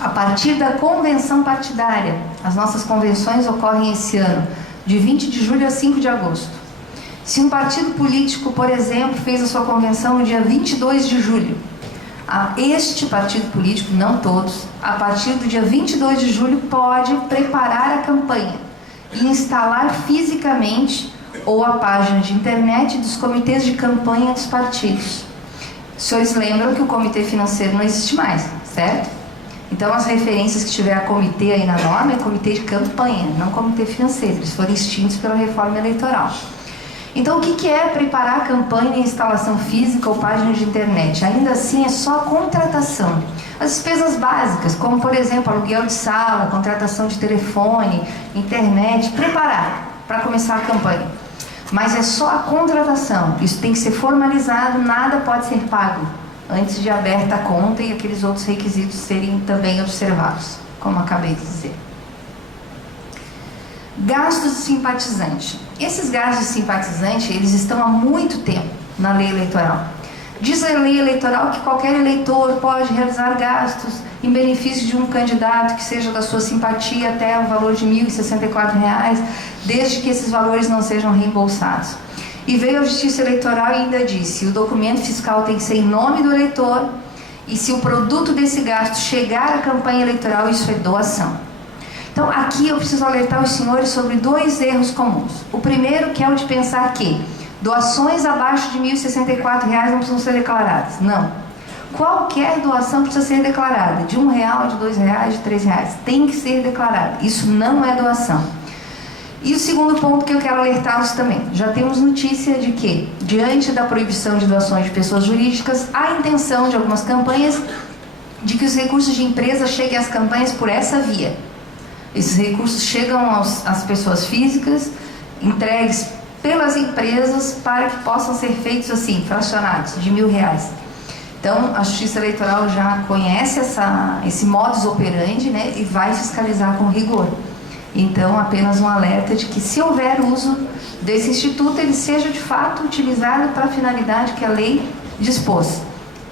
A partir da convenção partidária, as nossas convenções ocorrem esse ano, de 20 de julho a 5 de agosto. Se um partido político, por exemplo, fez a sua convenção no dia 22 de julho, este partido político, não todos, a partir do dia 22 de julho pode preparar a campanha e instalar fisicamente ou a página de internet dos comitês de campanha dos partidos. Os senhores lembram que o comitê financeiro não existe mais, certo? Então as referências que tiver a comitê aí na norma é comitê de campanha, não comitê financeiro, eles foram extintos pela reforma eleitoral. Então, o que é preparar a campanha em instalação física ou página de internet? Ainda assim, é só a contratação. As despesas básicas, como, por exemplo, aluguel de sala, contratação de telefone, internet, preparar para começar a campanha. Mas é só a contratação. Isso tem que ser formalizado, nada pode ser pago antes de aberta a conta e aqueles outros requisitos serem também observados, como acabei de dizer. Gastos de simpatizante. Esses gastos de simpatizante, eles estão há muito tempo na lei eleitoral. Diz a lei eleitoral que qualquer eleitor pode realizar gastos em benefício de um candidato que seja da sua simpatia até o valor de R$ 1.064, desde que esses valores não sejam reembolsados. E veio a Justiça Eleitoral e ainda disse: o documento fiscal tem que ser em nome do eleitor, e se o produto desse gasto chegar à campanha eleitoral, isso é doação. Então, aqui eu preciso alertar os senhores sobre dois erros comuns. O primeiro, que é o de pensar que doações abaixo de R$ 1.064 não precisam ser declaradas. Não. Qualquer doação precisa ser declarada, de R$1, de R$2, de R$3, tem que ser declarada. Isso não é doação. E o segundo ponto que eu quero alertá-los também: já temos notícia de que, diante da proibição de doações de pessoas jurídicas, há intenção de algumas campanhas de que os recursos de empresa cheguem às campanhas por essa via. Esses recursos chegam às pessoas físicas, entregues pelas empresas para que possam ser feitos assim, fracionados, de R$1.000. Então, a Justiça Eleitoral já conhece esse modus operandi, né, e vai fiscalizar com rigor. Então, apenas um alerta de que, se houver uso desse instituto, ele seja de fato utilizado para a finalidade que a lei dispôs,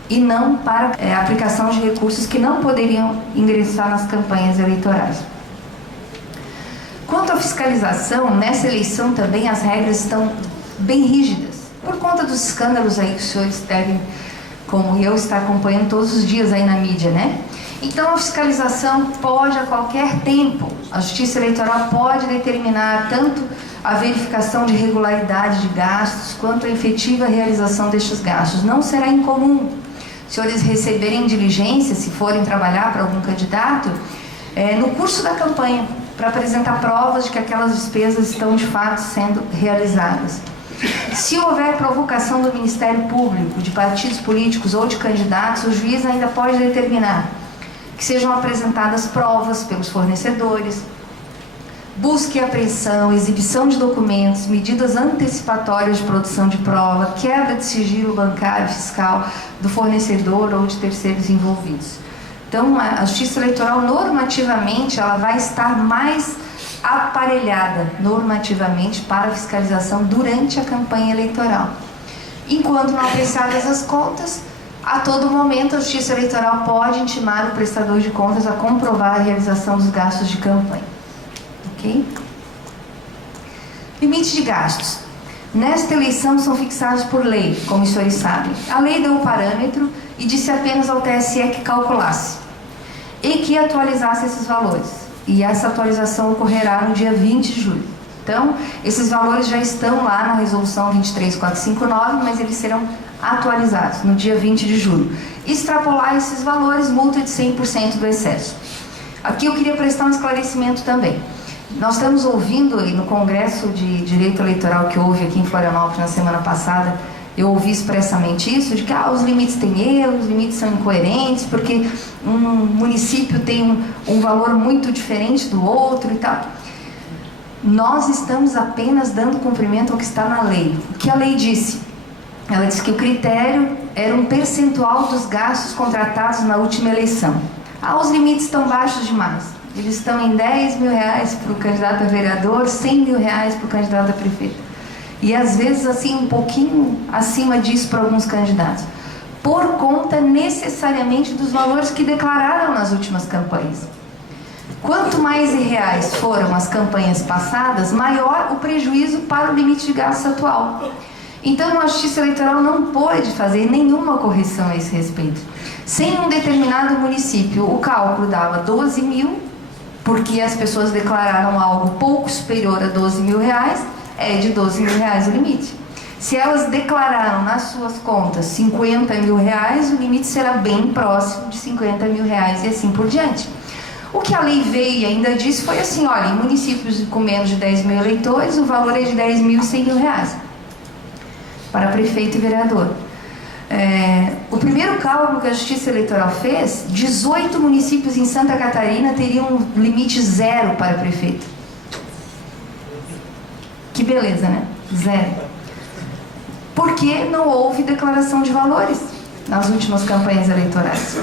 e não para a aplicação de recursos que não poderiam ingressar nas campanhas eleitorais. Quanto à fiscalização, nessa eleição também as regras estão bem rígidas, por conta dos escândalos aí que os senhores devem, como eu, estar acompanhando todos os dias aí na mídia, né? Então, a fiscalização pode, a qualquer tempo, a Justiça Eleitoral pode determinar tanto a verificação de regularidade de gastos, quanto a efetiva realização destes gastos. Não será incomum os senhores receberem diligência, se forem trabalhar para algum candidato, no curso da campanha, para apresentar provas de que aquelas despesas estão de fato sendo realizadas. Se houver provocação do Ministério Público, de partidos políticos ou de candidatos, o juiz ainda pode determinar que sejam apresentadas provas pelos fornecedores, busca e apreensão, exibição de documentos, medidas antecipatórias de produção de prova, quebra de sigilo bancário e fiscal do fornecedor ou de terceiros envolvidos. Então, a Justiça Eleitoral, normativamente, ela vai estar mais aparelhada, normativamente, para a fiscalização durante a campanha eleitoral. Enquanto não apreciadas as contas, a todo momento a Justiça Eleitoral pode intimar o prestador de contas a comprovar a realização dos gastos de campanha. Ok? Limite de gastos. Nesta eleição são fixados por lei, como os senhores sabem. A lei deu um parâmetro e disse apenas ao TSE que calculasse e que atualizasse esses valores. E essa atualização ocorrerá no dia 20 de julho. Então, esses valores já estão lá na resolução 23459, mas eles serão atualizados no dia 20 de julho. Extrapolar esses valores, multa de 100% do excesso. Aqui eu queria prestar um esclarecimento também. Nós estamos ouvindo no Congresso de Direito Eleitoral que houve aqui em Florianópolis na semana passada, eu ouvi expressamente isso, de que os limites têm erros, os limites são incoerentes, porque um município tem um valor muito diferente do outro e tal. Nós estamos apenas dando cumprimento ao que está na lei. O que a lei disse? Ela disse que o critério era um percentual dos gastos contratados na última eleição. Os limites estão baixos demais. Eles estão em R$10.000 para o candidato a vereador, R$100.000 para o candidato a prefeito. E às vezes assim um pouquinho acima disso para alguns candidatos. Por conta necessariamente dos valores que declararam nas últimas campanhas. Quanto mais irreais foram as campanhas passadas, maior o prejuízo para o limite de gastos atual. Então a Justiça Eleitoral não pode fazer nenhuma correção a esse respeito. Sem um determinado município, o cálculo dava 12 mil, porque as pessoas declararam algo pouco superior a R$12.000, é de R$12.000 o limite. Se elas declararam nas suas contas R$50.000, o limite será bem próximo de R$50.000 e assim por diante. O que a lei veio e ainda disse foi assim: olha, em municípios com menos de 10.000 eleitores, o valor é de R$10.000 e R$100.000 para prefeito e vereador. O primeiro cálculo que a Justiça Eleitoral fez, 18 municípios em Santa Catarina teriam um limite zero para prefeito. Que beleza, né? Zero. Porque não houve declaração de valores nas últimas campanhas eleitorais.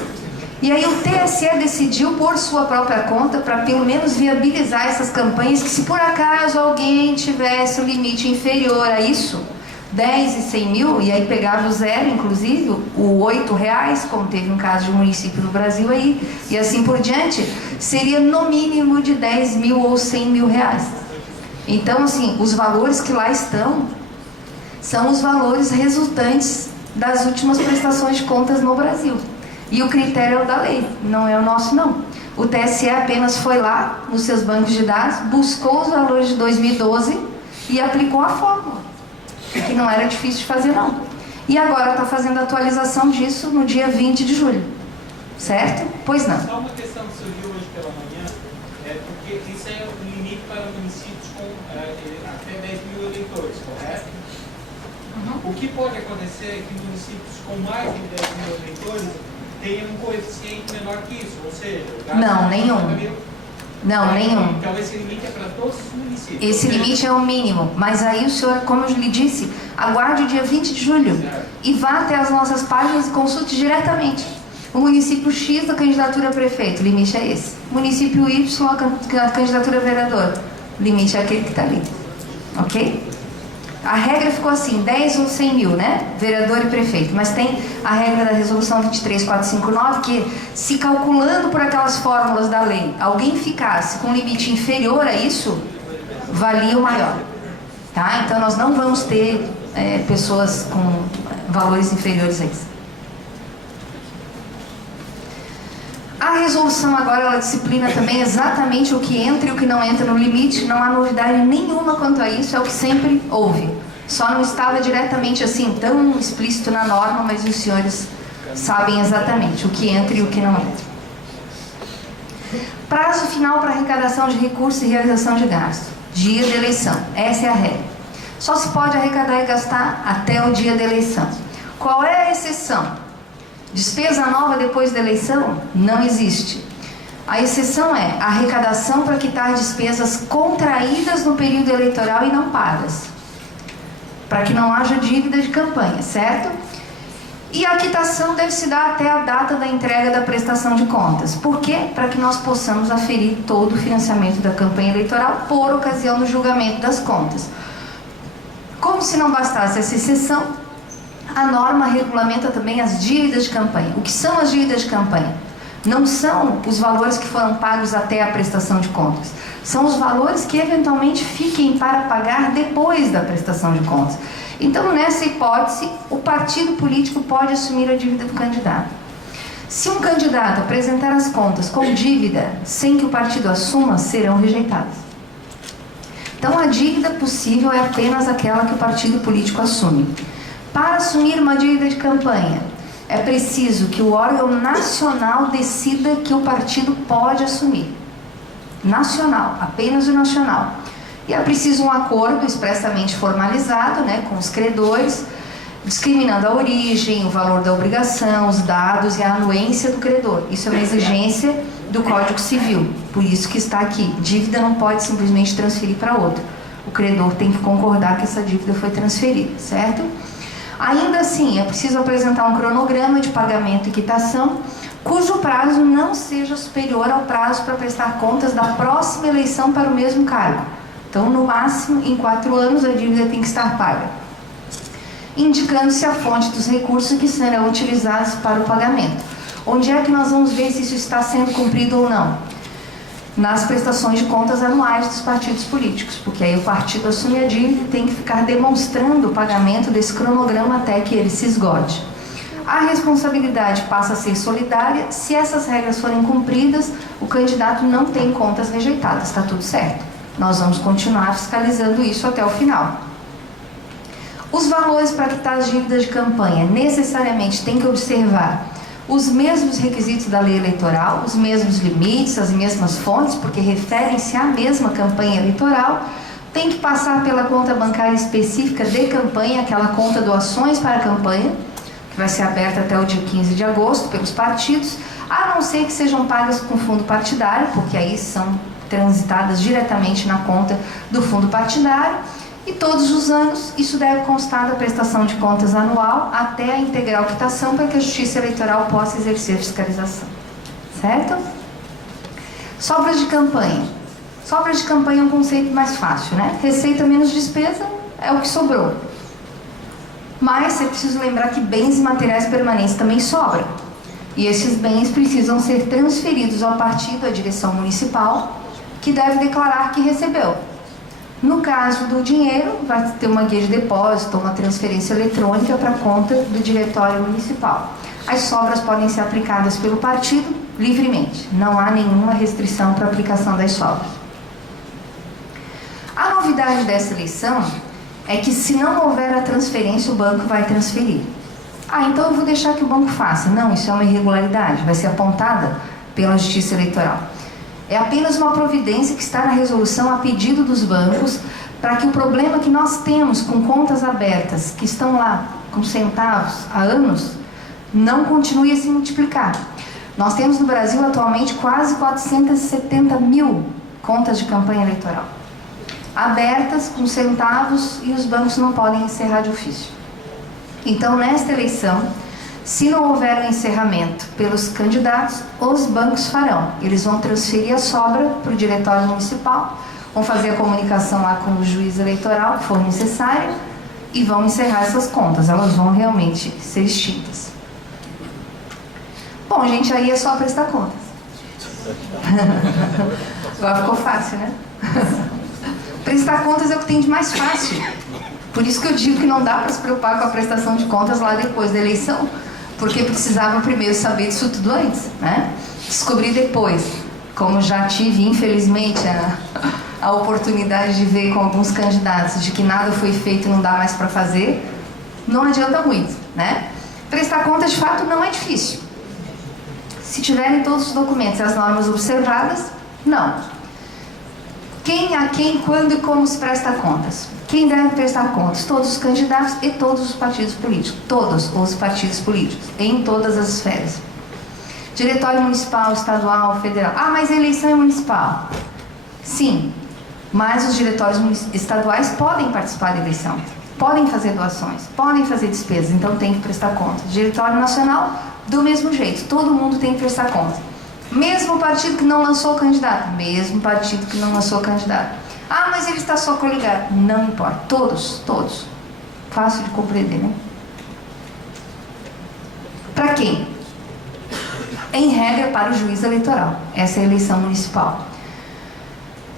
E aí o TSE decidiu por sua própria conta, para pelo menos viabilizar essas campanhas, que se por acaso alguém tivesse um limite inferior a isso, 10 e 100 mil, e aí pegava o zero, inclusive, o R$8, como teve um caso de um município no Brasil aí, e assim por diante, seria no mínimo de 10 mil ou 100 mil reais. Então, assim, os valores que lá estão são os valores resultantes das últimas prestações de contas no Brasil. E o critério é o da lei, não é o nosso não. O TSE apenas foi lá, nos seus bancos de dados, buscou os valores de 2012 e aplicou a fórmula, que não era difícil de fazer não. E agora está fazendo a atualização disso no dia 20 de julho. Certo? Pois não. Só uma questão que surgiu hoje pela manhã, porque isso é um limite para municípios com até 10 mil eleitores, correto? O que pode acontecer é que municípios com mais de 10 mil eleitores tenham um coeficiente menor que isso, ou seja... Não, nenhum. Não, nenhum. Então esse limite é para todos os municípios. Esse limite é o mínimo, mas aí o senhor, como eu lhe disse, aguarde o dia 20 de julho e vá até as nossas páginas e consulte diretamente. O município X da candidatura a prefeito, o limite é esse. O município Y, a candidatura a vereador, o limite é aquele que está ali. Ok? A regra ficou assim, 10 ou 100 mil, né? Vereador e prefeito. Mas tem a regra da resolução 23459, que se calculando por aquelas fórmulas da lei, alguém ficasse com um limite inferior a isso, valia o maior. Tá? Então nós não vamos ter pessoas com valores inferiores a isso. A resolução agora, ela disciplina também exatamente o que entra e o que não entra no limite. Não há novidade nenhuma quanto a isso, é o que sempre houve. Só não estava diretamente assim, tão explícito na norma, mas os senhores sabem exatamente o que entra e o que não entra. Prazo final para arrecadação de recursos e realização de gasto. Dia de eleição. Essa é a regra. Só se pode arrecadar e gastar até o dia da eleição. Qual é a exceção? Despesa nova depois da eleição? Não existe. A exceção é a arrecadação para quitar despesas contraídas no período eleitoral e não pagas. Para que não haja dívida de campanha, certo? E a quitação deve se dar até a data da entrega da prestação de contas. Por quê? Para que nós possamos aferir todo o financiamento da campanha eleitoral por ocasião do julgamento das contas. Como se não bastasse essa exceção, a norma regulamenta também as dívidas de campanha. O que são as dívidas de campanha? Não são os valores que foram pagos até a prestação de contas. São os valores que eventualmente fiquem para pagar depois da prestação de contas. Então, nessa hipótese, o partido político pode assumir a dívida do candidato. Se um candidato apresentar as contas com dívida sem que o partido assuma, serão rejeitadas. Então, a dívida possível é apenas aquela que o partido político assume. Para assumir uma dívida de campanha, é preciso que o órgão nacional decida que o partido pode assumir. Nacional, apenas o nacional. E é preciso um acordo expressamente formalizado, com os credores, discriminando a origem, o valor da obrigação, os dados e a anuência do credor. Isso é uma exigência do Código Civil, por isso que está aqui. Dívida não pode simplesmente transferir para outro. O credor tem que concordar que essa dívida foi transferida, certo? Ainda assim, é preciso apresentar um cronograma de pagamento e quitação, cujo prazo não seja superior ao prazo para prestar contas da próxima eleição para o mesmo cargo. Então, no máximo, em 4 anos, a dívida tem que estar paga. Indicando-se a fonte dos recursos que serão utilizados para o pagamento. Onde é que nós vamos ver se isso está sendo cumprido ou não? Nas prestações de contas anuais dos partidos políticos, porque aí o partido assume a dívida e tem que ficar demonstrando o pagamento desse cronograma até que ele se esgote. A responsabilidade passa a ser solidária. Se essas regras forem cumpridas, o candidato não tem contas rejeitadas, está tudo certo. Nós vamos continuar fiscalizando isso até o final. Os valores para quitar as dívidas de campanha necessariamente tem que observar os mesmos requisitos da lei eleitoral, os mesmos limites, as mesmas fontes, porque referem-se à mesma campanha eleitoral. Tem que passar pela conta bancária específica de campanha, aquela conta doações para a campanha, que vai ser aberta até o dia 15 de agosto pelos partidos, a não ser que sejam pagas com fundo partidário, porque aí são transitadas diretamente na conta do fundo partidário. E todos os anos, isso deve constar da prestação de contas anual até a integral quitação para que a Justiça Eleitoral possa exercer a fiscalização. Certo? Sobras de campanha. Sobras de campanha é um conceito mais fácil, né? Receita menos despesa é o que sobrou. Mas é preciso lembrar que bens e materiais permanentes também sobram. E esses bens precisam ser transferidos ao partido, à direção municipal, que deve declarar que recebeu. No caso do dinheiro, vai ter uma guia de depósito, uma transferência eletrônica para a conta do diretório municipal. As sobras podem ser aplicadas pelo partido livremente. Não há nenhuma restrição para a aplicação das sobras. A novidade dessa eleição é que, se não houver a transferência, o banco vai transferir. Então eu vou deixar que o banco faça. Não, isso é uma irregularidade, vai ser apontada pela Justiça Eleitoral. É apenas uma providência que está na resolução a pedido dos bancos, para que o problema que nós temos com contas abertas, que estão lá com centavos há anos, não continue a se multiplicar. Nós temos no Brasil atualmente quase 470 mil contas de campanha eleitoral abertas com centavos, e os bancos não podem encerrar de ofício. Então, nesta eleição, se não houver um encerramento pelos candidatos, os bancos farão. Eles vão transferir a sobra para o diretório municipal, vão fazer a comunicação lá com o juiz eleitoral, que for necessário, e vão encerrar essas contas. Elas vão realmente ser extintas. Bom, gente, aí é só prestar contas. Agora ficou fácil, né? Prestar contas é o que tem de mais fácil. Por isso que eu digo que não dá para se preocupar com a prestação de contas lá depois da eleição, porque precisava primeiro saber disso tudo antes, né? Descobrir depois. Como já tive, infelizmente, a oportunidade de ver com alguns candidatos de que nada foi feito e não dá mais para fazer, não adianta muito, né? Prestar contas, de fato, não é difícil. Se tiverem todos os documentos e as normas observadas, não. Quem, a quem, quando e como se presta contas? Quem deve prestar contas? Todos os candidatos e todos os partidos políticos. Todos os partidos políticos, em todas as esferas. Diretório municipal, estadual, federal. Mas a eleição é municipal. Sim, mas os diretórios estaduais podem participar da eleição. Podem fazer doações, podem fazer despesas, então tem que prestar conta. Diretório nacional, do mesmo jeito, todo mundo tem que prestar conta. Mesmo o partido que não lançou o candidato, mesmo partido que não lançou o candidato. Mas ele está só coligado. Não importa, todos. Fácil de compreender, né? Para quem? Em regra, para o juiz eleitoral. Essa é a eleição municipal.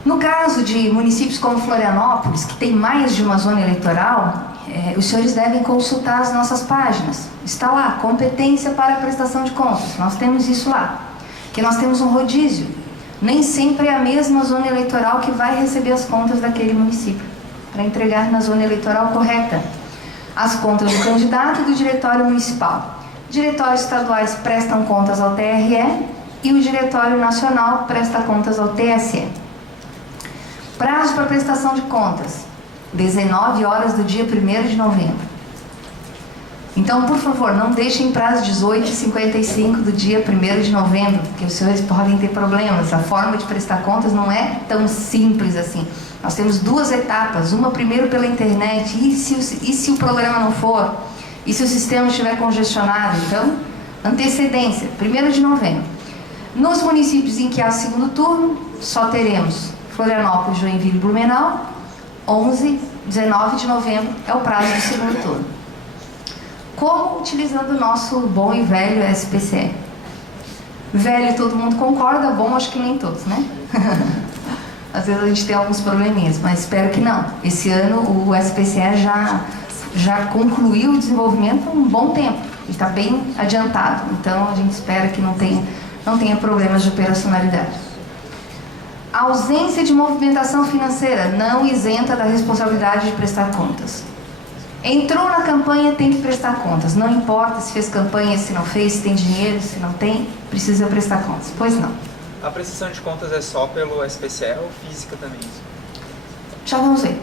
No caso de municípios como Florianópolis, que tem mais de uma zona eleitoral, os senhores devem consultar as nossas páginas. Está lá, competência para a prestação de contas. Nós temos isso lá. Que nós temos um rodízio. Nem sempre é a mesma zona eleitoral que vai receber as contas daquele município, para entregar na zona eleitoral correta as contas do candidato e do diretório municipal. Diretórios estaduais prestam contas ao TRE e o diretório nacional presta contas ao TSE. Prazo para prestação de contas, 19 horas do dia 1º de novembro. Então, por favor, não deixem prazo 18h55 do dia 1º de novembro, porque os senhores podem ter problemas. A forma de prestar contas não é tão simples assim. Nós temos 2 etapas, uma primeiro pela internet, e se o programa não for? E se o sistema estiver congestionado? Então, antecedência, 1º de novembro. Nos municípios em que há segundo turno, só teremos Florianópolis, Joinville e Blumenau. 11, 19 de novembro é o prazo do segundo turno. Como? Utilizando o nosso bom e velho SPCE. Velho todo mundo concorda, bom acho que nem todos, né? Às vezes a gente tem alguns probleminhas, mas espero que não. Esse ano o SPCE já concluiu o desenvolvimento há um bom tempo. Ele está bem adiantado, então a gente espera que não tenha problemas de operacionalidade. A ausência de movimentação financeira não isenta da responsabilidade de prestar contas. Entrou na campanha, tem que prestar contas. Não importa se fez campanha, se não fez, se tem dinheiro, se não tem, precisa prestar contas. Pois não. A prestação de contas é só pelo SPCE ou física também? Já vamos ver.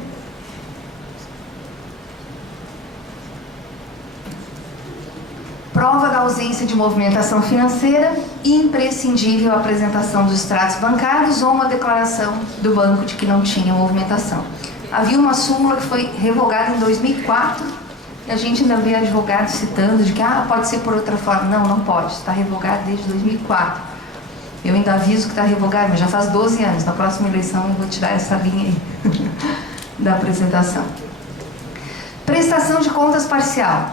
Prova da ausência de movimentação financeira, imprescindível a apresentação dos extratos bancários ou uma declaração do banco de que não tinha movimentação. Havia uma súmula que foi revogada em 2004 e a gente ainda vê advogados citando de que pode ser por outra forma. Não pode, está revogado desde 2004. Eu ainda aviso que está revogado, mas já faz 12 anos. Na próxima eleição eu vou tirar essa linha aí da apresentação. Prestação de contas parcial.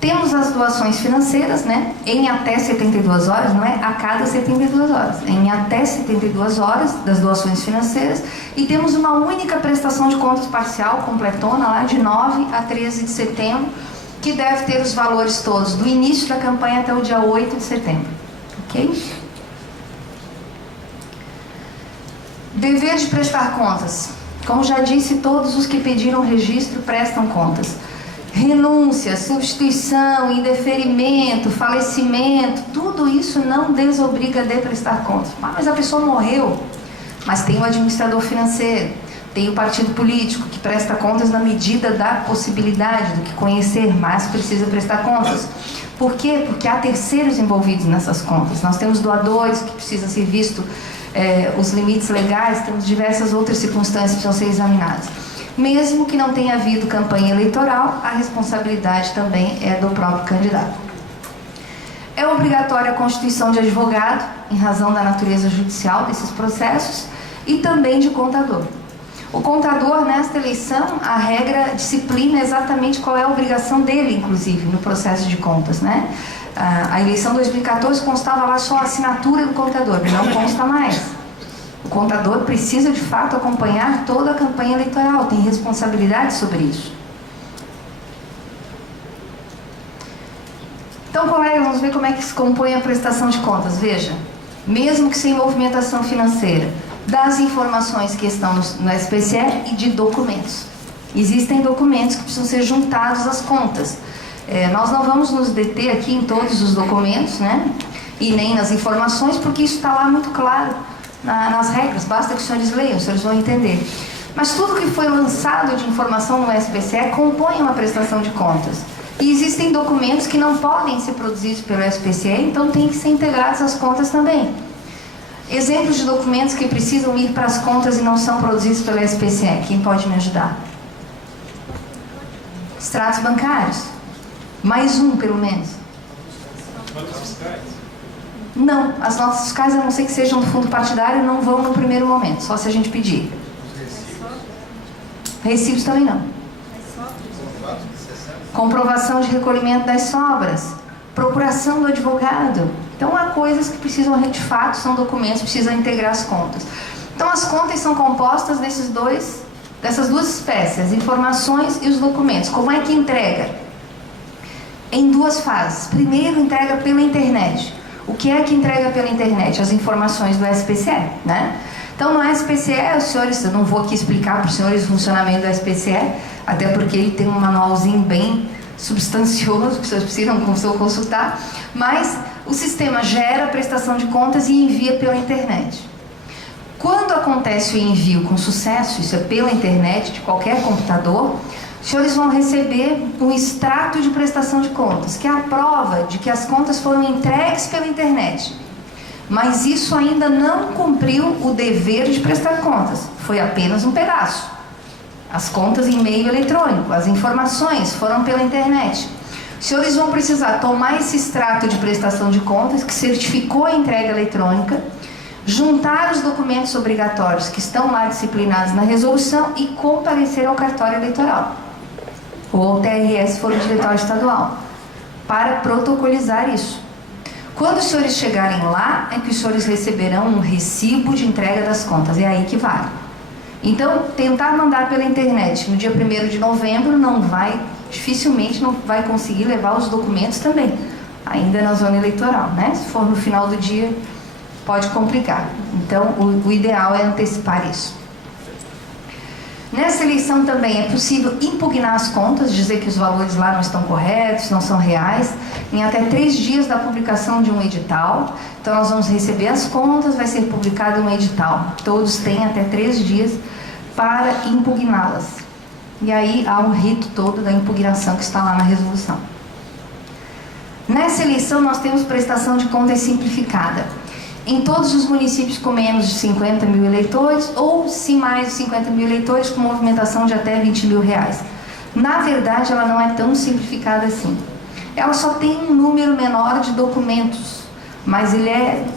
Temos as doações financeiras, né, em até 72 horas, não é a cada 72 horas, em até 72 horas das doações financeiras, e temos uma única prestação de contas parcial, completona, lá de 9 a 13 de setembro, que deve ter os valores todos, do início da campanha até o dia 8 de setembro. Ok? Dever de prestar contas. Como já disse, todos os que pediram registro prestam contas. Renúncia, substituição, indeferimento, falecimento, tudo isso não desobriga de prestar contas. Mas a pessoa morreu, mas tem o administrador financeiro, tem o partido político que presta contas na medida da possibilidade do que conhecer, mas precisa prestar contas. Por quê? Porque há terceiros envolvidos nessas contas. Nós temos doadores que precisam ser visto os limites legais, temos diversas outras circunstâncias que precisam ser examinadas. Mesmo que não tenha havido campanha eleitoral, a responsabilidade também é do próprio candidato. É obrigatória a constituição de advogado, em razão da natureza judicial desses processos, e também de contador. O contador, nesta eleição, a regra disciplina exatamente qual é a obrigação dele, inclusive, no processo de contas, né? A eleição 2014 constava lá só a assinatura do contador, não consta mais. O contador precisa, de fato, acompanhar toda a campanha eleitoral, tem responsabilidade sobre isso. Então, colegas, vamos ver como é que se compõe a prestação de contas. Veja, mesmo que sem movimentação financeira, das informações que estão no SPCE e de documentos. Existem documentos que precisam ser juntados às contas. Nós não vamos nos deter aqui em todos os documentos, né? E nem nas informações, porque isso está lá muito claro nas regras, basta que os senhores leiam, os senhores vão entender. Mas tudo que foi lançado de informação no SPCE compõe uma prestação de contas. E existem documentos que não podem ser produzidos pelo SPCE, então tem que ser integrados às contas também. Exemplos de documentos que precisam ir para as contas e não são produzidos pelo SPCE. Quem pode me ajudar? Extratos bancários. Mais um, pelo menos. Notas fiscais? Não, as notas fiscais, a não ser que sejam do fundo partidário, não vão no primeiro momento, só se a gente pedir. Recibos também não. Comprovação de recolhimento das sobras. Procuração do advogado. Então, há coisas que precisam, de fato, são documentos, precisam integrar as contas. Então, as contas são compostas dessas duas espécies, as informações e os documentos. Como é que entrega? Em duas fases. Primeiro, entrega pela internet. O que é que entrega pela internet? As informações do SPCE, né? Então, no SPCE, os senhores, eu não vou aqui explicar para os senhores o funcionamento do SPCE, até porque ele tem um manualzinho bem substancioso, que os senhores precisam consultar, mas o sistema gera a prestação de contas e envia pela internet. Quando acontece o envio com sucesso, isso é pela internet, de qualquer computador, os senhores vão receber um extrato de prestação de contas, que é a prova de que as contas foram entregues pela internet. Mas isso ainda não cumpriu o dever de prestar contas, foi apenas um pedaço. As contas em meio eletrônico, as informações foram pela internet. Os senhores vão precisar tomar esse extrato de prestação de contas, que certificou a entrega eletrônica, juntar os documentos obrigatórios que estão lá disciplinados na resolução e comparecer ao cartório eleitoral, ou ao TRS, se for o diretório estadual, para protocolizar isso. Quando os senhores chegarem lá, é que os senhores receberão um recibo de entrega das contas, é aí que vale. Então, tentar mandar pela internet no dia 1º de novembro dificilmente não vai conseguir levar os documentos também, ainda na zona eleitoral, né? Se for no final do dia, pode complicar. Então, o ideal é antecipar isso. Nessa eleição também é possível impugnar as contas, dizer que os valores lá não estão corretos, não são reais, em até 3 dias da publicação de um edital. Então, nós vamos receber as contas, vai ser publicado um edital. Todos têm até 3 dias para impugná-las. E aí há um rito todo da impugnação que está lá na resolução. Nessa eleição, nós temos prestação de contas simplificada. Em todos os municípios com menos de 50 mil eleitores, ou se mais de 50 mil eleitores, com movimentação de até 20 mil reais. Na verdade, ela não é tão simplificada assim. Ela só tem um número menor de documentos, mas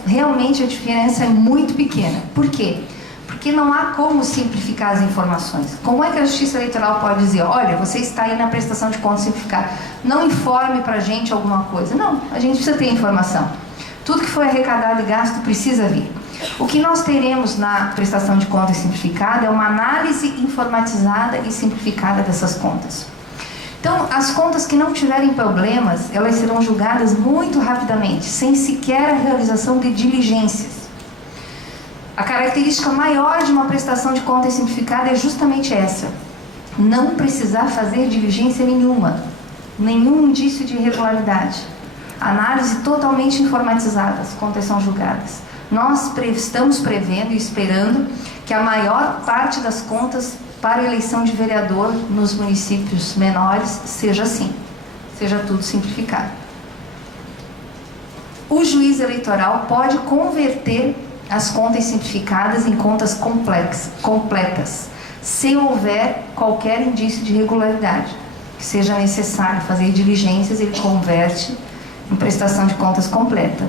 realmente a diferença é muito pequena. Por quê? Porque porque não há como simplificar as informações. Como é que a Justiça Eleitoral pode dizer, olha, você está aí na prestação de contas simplificada, não informe para a gente alguma coisa? Não, a gente precisa ter informação. Tudo que foi arrecadado e gasto precisa vir. O que nós teremos na prestação de contas simplificada é uma análise informatizada e simplificada dessas contas. Então, as contas que não tiverem problemas, elas serão julgadas muito rapidamente, sem sequer a realização de diligências. A característica maior de uma prestação de contas simplificada é justamente essa: não precisar fazer diligência nenhuma, nenhum indício de irregularidade. Análise totalmente informatizada, as contas são julgadas. Nós estamos prevendo e esperando que a maior parte das contas para a eleição de vereador nos municípios menores seja assim, seja tudo simplificado. O juiz eleitoral pode converter as contas simplificadas em contas completas, se houver qualquer indício de irregularidade, que seja necessário fazer diligências, ele converte em prestação de contas completa.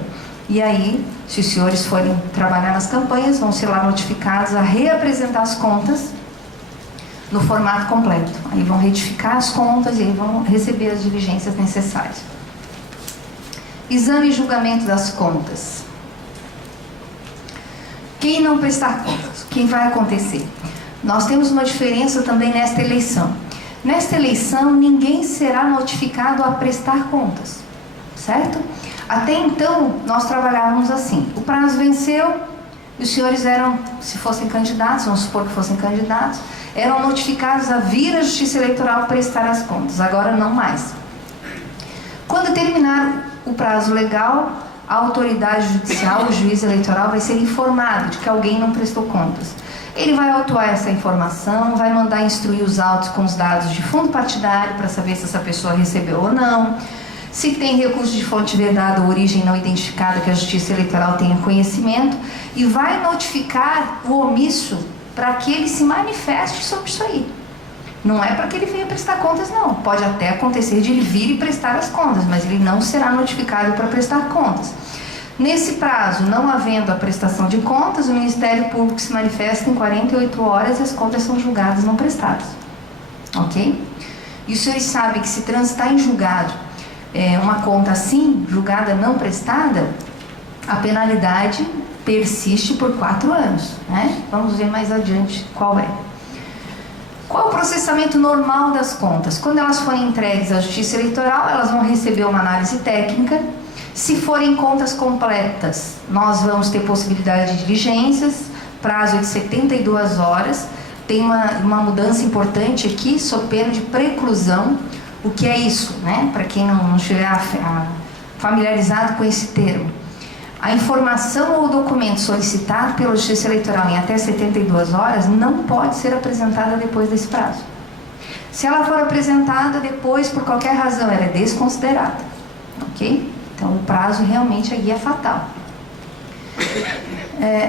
E aí, se os senhores forem trabalhar nas campanhas, vão ser lá notificados a reapresentar as contas no formato completo. Aí vão retificar as contas e aí vão receber as diligências necessárias. Exame e julgamento das contas. Quem não prestar contas, o que vai acontecer? Nós temos uma diferença também nesta eleição. Nesta eleição, ninguém será notificado a prestar contas, certo? Até então, nós trabalhávamos assim: o prazo venceu e os senhores eram, se fossem candidatos, vamos supor que fossem candidatos, eram notificados a vir à Justiça Eleitoral prestar as contas. Agora não mais. Quando terminar o prazo legal, a autoridade judicial, o juiz eleitoral, vai ser informado de que alguém não prestou contas. Ele vai autuar essa informação, vai mandar instruir os autos com os dados de fundo partidário para saber se essa pessoa recebeu ou não, se tem recurso de fonte vedada ou origem não identificada que a Justiça Eleitoral tenha conhecimento, e vai notificar o omisso para que ele se manifeste sobre isso aí. Não é para que ele venha prestar contas, não. Pode até acontecer de ele vir e prestar as contas, mas ele não será notificado para prestar contas. Nesse prazo, não havendo a prestação de contas, o Ministério Público se manifesta em 48 horas e as contas são julgadas não prestadas. Ok? E os senhores sabem que se transitar em julgado uma conta assim, julgada não prestada, a penalidade persiste por 4 anos. Né? Vamos ver mais adiante qual é. Qual é o processamento normal das contas? Quando elas forem entregues à Justiça Eleitoral, elas vão receber uma análise técnica. Se forem contas completas, nós vamos ter possibilidade de diligências, prazo de 72 horas. Tem uma mudança importante aqui, sob pena de preclusão. O que é isso, né? Para quem não estiver familiarizado com esse termo. A informação ou documento solicitado pela Justiça Eleitoral em até 72 horas não pode ser apresentada depois desse prazo. Se ela for apresentada depois, por qualquer razão, ela é desconsiderada. Ok? Então, o prazo realmente aqui é fatal.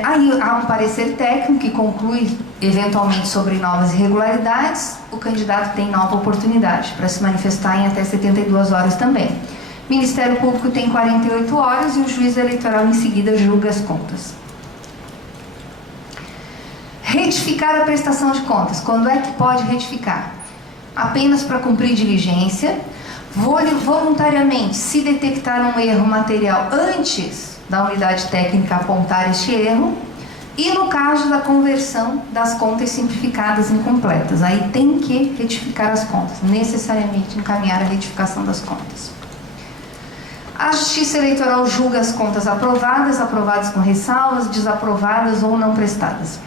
Aí há um parecer técnico que conclui, eventualmente, sobre novas irregularidades. O candidato tem nova oportunidade para se manifestar em até 72 horas também. O Ministério Público tem 48 horas e o juiz eleitoral em seguida julga as contas. Retificar a prestação de contas. Quando é que pode retificar? Apenas para cumprir diligência, voluntariamente, se detectar um erro material antes da unidade técnica apontar este erro, e no caso da conversão das contas simplificadas incompletas. Aí tem que retificar as contas, necessariamente encaminhar a retificação das contas. A Justiça Eleitoral julga as contas aprovadas, aprovadas com ressalvas, desaprovadas ou não prestadas.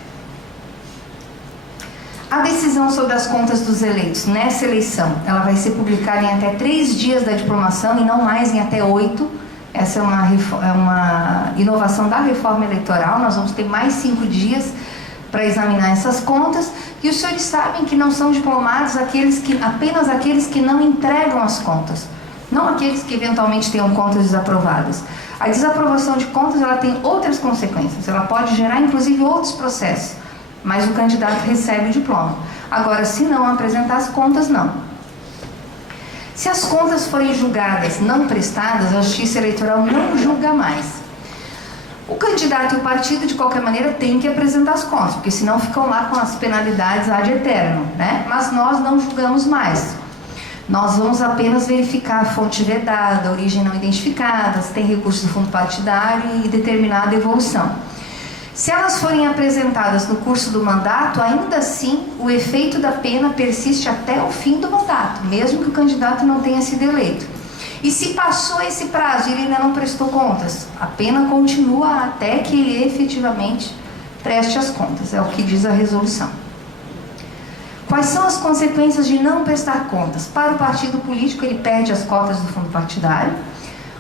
A decisão sobre as contas dos eleitos nessa eleição, ela vai ser publicada em até 3 dias da diplomação e não mais em até 8. Essa é uma inovação da reforma eleitoral. Nós vamos ter mais 5 dias para examinar essas contas. E os senhores sabem que não são diplomados apenas aqueles que não entregam as contas. Não aqueles que eventualmente tenham contas desaprovadas. A desaprovação de contas, ela tem outras consequências. Ela pode gerar, inclusive, outros processos. Mas o candidato recebe o diploma. Agora, se não apresentar as contas, não. Se as contas forem julgadas não prestadas, a Justiça Eleitoral não julga mais. O candidato e o partido, de qualquer maneira, têm que apresentar as contas, porque senão ficam lá com as penalidades ad eterno, né? Mas nós não julgamos mais. Nós vamos apenas verificar a fonte vedada, a origem não identificada, se tem recurso do fundo partidário e determinada evolução. Se elas forem apresentadas no curso do mandato, ainda assim o efeito da pena persiste até o fim do mandato, mesmo que o candidato não tenha sido eleito. E se passou esse prazo e ele ainda não prestou contas, a pena continua até que ele efetivamente preste as contas, é o que diz a resolução. Quais são as consequências de não prestar contas? Para o partido político, ele perde as cotas do fundo partidário.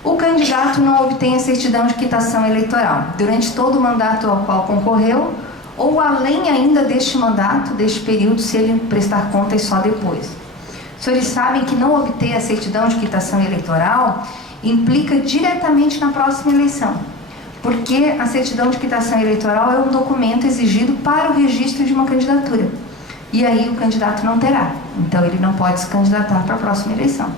O candidato não obtém a certidão de quitação eleitoral durante todo o mandato ao qual concorreu, ou além ainda deste mandato, deste período, se ele prestar contas só depois. Os senhores sabem que não obter a certidão de quitação eleitoral implica diretamente na próxima eleição, porque a certidão de quitação eleitoral é um documento exigido para o registro de uma candidatura. E aí o candidato não terá, então ele não pode se candidatar para a próxima eleição.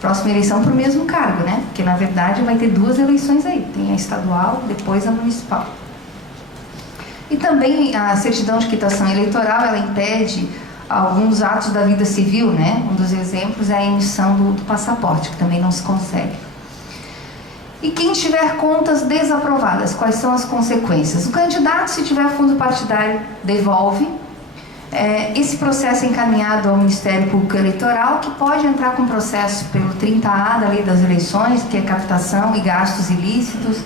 Próxima eleição para o mesmo cargo, né? Porque na verdade vai ter 2 eleições aí, tem a estadual, depois a municipal. E também a certidão de quitação eleitoral, ela impede alguns atos da vida civil, né? Um dos exemplos é a emissão do passaporte, que também não se consegue. E quem tiver contas desaprovadas, quais são as consequências? O candidato, se tiver fundo partidário, devolve. Esse processo é encaminhado ao Ministério Público Eleitoral, que pode entrar com processo pelo 30A da Lei das Eleições, que é captação e gastos ilícitos,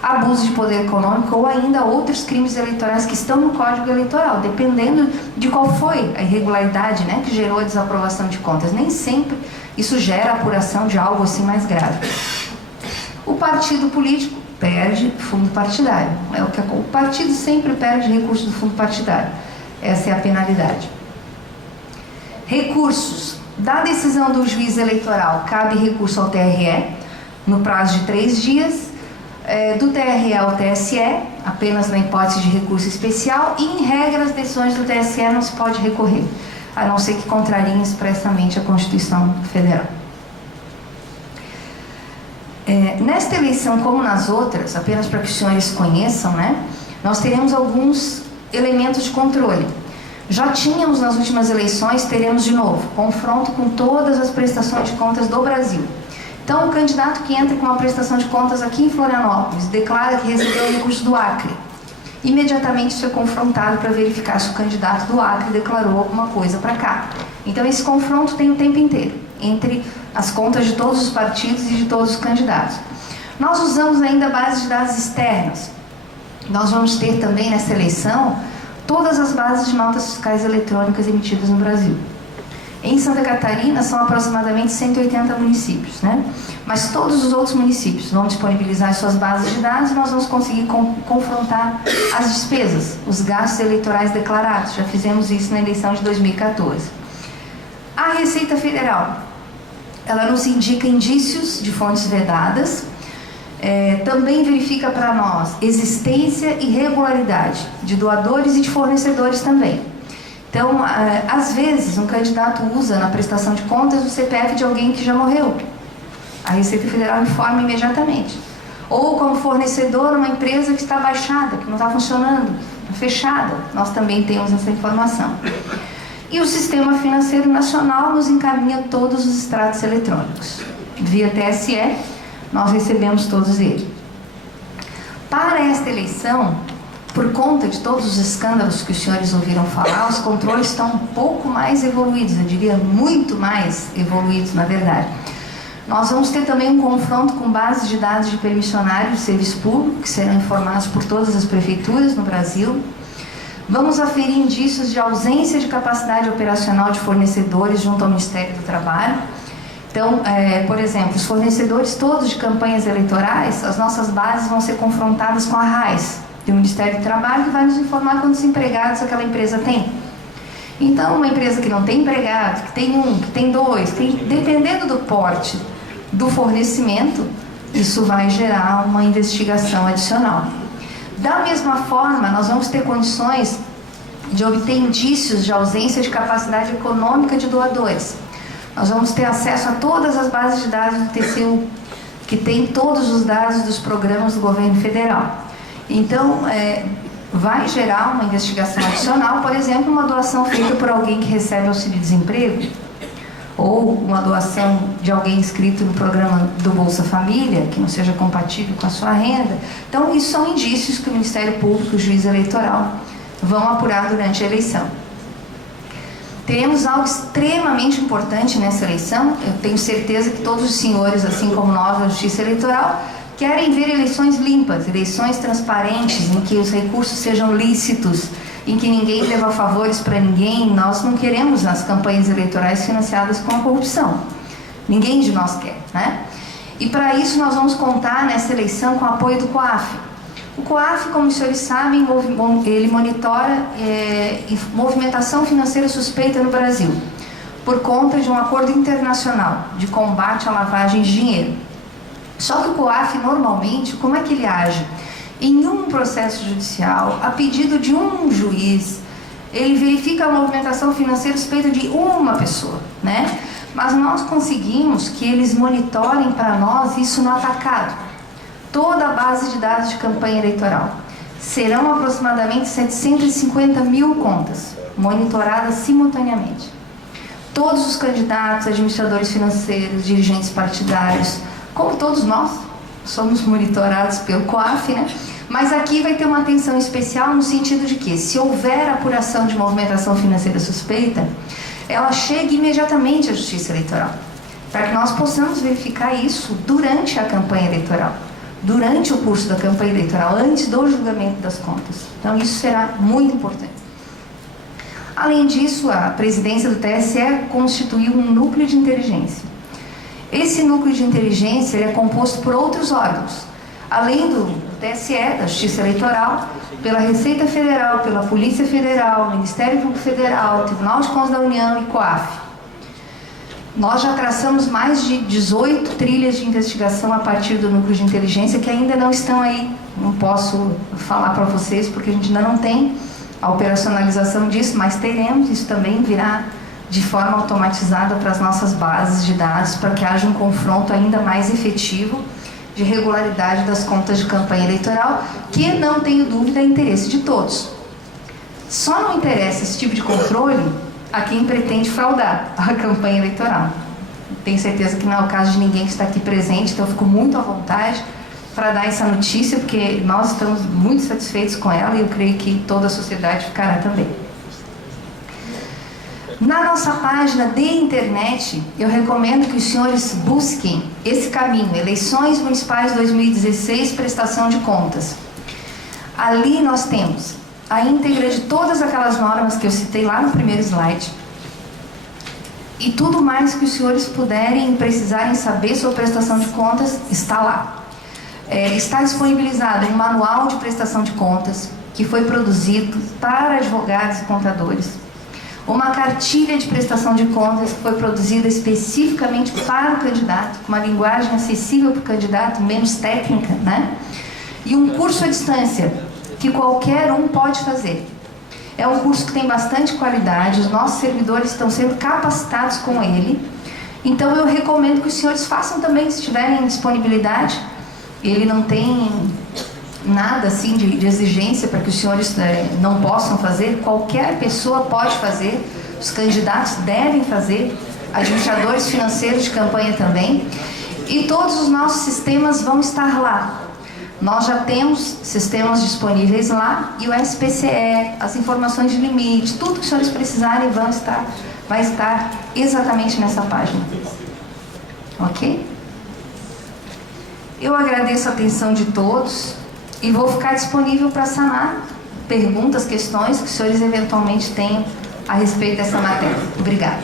abuso de poder econômico ou ainda outros crimes eleitorais que estão no Código Eleitoral, dependendo de qual foi a irregularidade, né, que gerou a desaprovação de contas. Nem sempre isso gera apuração de algo assim mais grave. O partido político perde fundo partidário. O partido sempre perde recurso do fundo partidário. Essa é a penalidade. Recursos. Da decisão do juiz eleitoral, cabe recurso ao TRE, no prazo de 3 dias, do TRE ao TSE, apenas na hipótese de recurso especial, e em regra as decisões do TSE não se pode recorrer, a não ser que contrariem expressamente a Constituição Federal. Nesta eleição, como nas outras, apenas para que os senhores conheçam, né, nós teremos alguns elementos de controle. Já tínhamos nas últimas eleições, teremos de novo, confronto com todas as prestações de contas do Brasil. Então, o candidato que entra com uma prestação de contas aqui em Florianópolis, declara que recebeu o recurso do Acre, imediatamente isso é confrontado para verificar se o candidato do Acre declarou alguma coisa para cá. Então, esse confronto tem o tempo inteiro, entre as contas de todos os partidos e de todos os candidatos. Nós usamos ainda a base de dados externas. Nós vamos ter também nessa eleição todas as bases de notas fiscais eletrônicas emitidas no Brasil. Em Santa Catarina são aproximadamente 180 municípios, né? Mas todos os outros municípios vão disponibilizar as suas bases de dados e nós vamos conseguir confrontar as despesas, os gastos eleitorais declarados. Já fizemos isso na eleição de 2014. A Receita Federal, ela nos indica indícios de fontes vedadas. Também verifica para nós existência e regularidade de doadores e de fornecedores também. Então, às vezes, um candidato usa na prestação de contas o CPF de alguém que já morreu. A Receita Federal informa imediatamente. Ou como fornecedor, uma empresa que está baixada, que não está funcionando, está fechada. Nós também temos essa informação. E o Sistema Financeiro Nacional nos encaminha todos os extratos eletrônicos. Via TSE, nós recebemos todos eles. Para esta eleição, por conta de todos os escândalos que os senhores ouviram falar, os controles estão um pouco mais evoluídos, eu diria muito mais evoluídos, na verdade. Nós vamos ter também um confronto com bases de dados de permissionários de serviço público, que serão informados por todas as prefeituras no Brasil. Vamos aferir indícios de ausência de capacidade operacional de fornecedores junto ao Ministério do Trabalho. Então, por exemplo, os fornecedores todos de campanhas eleitorais, as nossas bases vão ser confrontadas com a RAIS, do Ministério do Trabalho, que vai nos informar quantos empregados aquela empresa tem. Então, uma empresa que não tem empregado, que tem 1, que tem 2, dependendo do porte do fornecimento, isso vai gerar uma investigação adicional. Da mesma forma, nós vamos ter condições de obter indícios de ausência de capacidade econômica de doadores. Nós vamos ter acesso a todas as bases de dados do TCU, que tem todos os dados dos programas do governo federal. Então, vai gerar uma investigação adicional, por exemplo, uma doação feita por alguém que recebe auxílio-desemprego, ou uma doação de alguém inscrito no programa do Bolsa Família, que não seja compatível com a sua renda. Então, isso são indícios que o Ministério Público e o juiz eleitoral vão apurar durante a eleição. Teremos algo extremamente importante nessa eleição. Eu tenho certeza que todos os senhores, assim como nós, da Justiça Eleitoral, querem ver eleições limpas, eleições transparentes, em que os recursos sejam lícitos, em que ninguém deva favores para ninguém. Nós não queremos as campanhas eleitorais financiadas com a corrupção. Ninguém de nós quer, né? E para isso nós vamos contar nessa eleição com o apoio do COAF. O COAF, como os senhores sabem, ele monitora movimentação financeira suspeita no Brasil, por conta de um acordo internacional de combate à lavagem de dinheiro. Só que o COAF, normalmente, como é que ele age? Em um processo judicial, a pedido de um juiz, ele verifica a movimentação financeira suspeita de uma pessoa, né? Mas nós conseguimos que eles monitorem para nós isso no atacado. Toda a base de dados de campanha eleitoral. Serão aproximadamente 750 mil contas monitoradas simultaneamente. Todos os candidatos, administradores financeiros, dirigentes partidários, como todos nós, somos monitorados pelo COAF, né? Mas aqui vai ter uma atenção especial no sentido de que, se houver apuração de movimentação financeira suspeita, ela chegue imediatamente à Justiça Eleitoral, para que nós possamos verificar isso durante a campanha eleitoral, durante o curso da campanha eleitoral, antes do julgamento das contas. Então, isso será muito importante. Além disso, a presidência do TSE constituiu um núcleo de inteligência. Esse núcleo de inteligência ele é composto por outros órgãos, além do TSE, da Justiça Eleitoral, pela Receita Federal, pela Polícia Federal, Ministério Público Federal, Tribunal de Contas da União e COAF. Nós já traçamos mais de 18 trilhas de investigação a partir do núcleo de inteligência que ainda não estão aí. Não posso falar para vocês porque a gente ainda não tem a operacionalização disso, mas teremos, isso também virá de forma automatizada para as nossas bases de dados, para que haja um confronto ainda mais efetivo de regularidade das contas de campanha eleitoral, que, não tenho dúvida, é interesse de todos. Só não interessa esse tipo de controle a quem pretende fraudar a campanha eleitoral. Tenho certeza que não é o caso de ninguém que está aqui presente, então eu fico muito à vontade para dar essa notícia, porque nós estamos muito satisfeitos com ela e eu creio que toda a sociedade ficará também. Na nossa página de internet, eu recomendo que os senhores busquem esse caminho, Eleições Municipais 2016, Prestação de Contas. Ali nós temos a íntegra de todas aquelas normas que eu citei lá no primeiro slide e tudo mais que os senhores puderem e precisarem saber sobre prestação de contas está lá. Está disponibilizado um manual de prestação de contas que foi produzido para advogados e contadores, uma cartilha de prestação de contas que foi produzida especificamente para o candidato, com uma linguagem acessível para o candidato, menos técnica, né? E um curso à distância, que qualquer um pode fazer. É um curso que tem bastante qualidade, os nossos servidores estão sendo capacitados com ele, então eu recomendo que os senhores façam também, se tiverem disponibilidade. Ele não tem nada assim de exigência para que os senhores não possam fazer, qualquer pessoa pode fazer, os candidatos devem fazer, administradores financeiros de campanha também, e todos os nossos sistemas vão estar lá. Nós já temos sistemas disponíveis lá e o SPCE, as informações de limite, tudo que os senhores precisarem vai estar exatamente nessa página. Ok? Eu agradeço a atenção de todos e vou ficar disponível para sanar perguntas, questões que os senhores eventualmente tenham a respeito dessa matéria. Obrigada.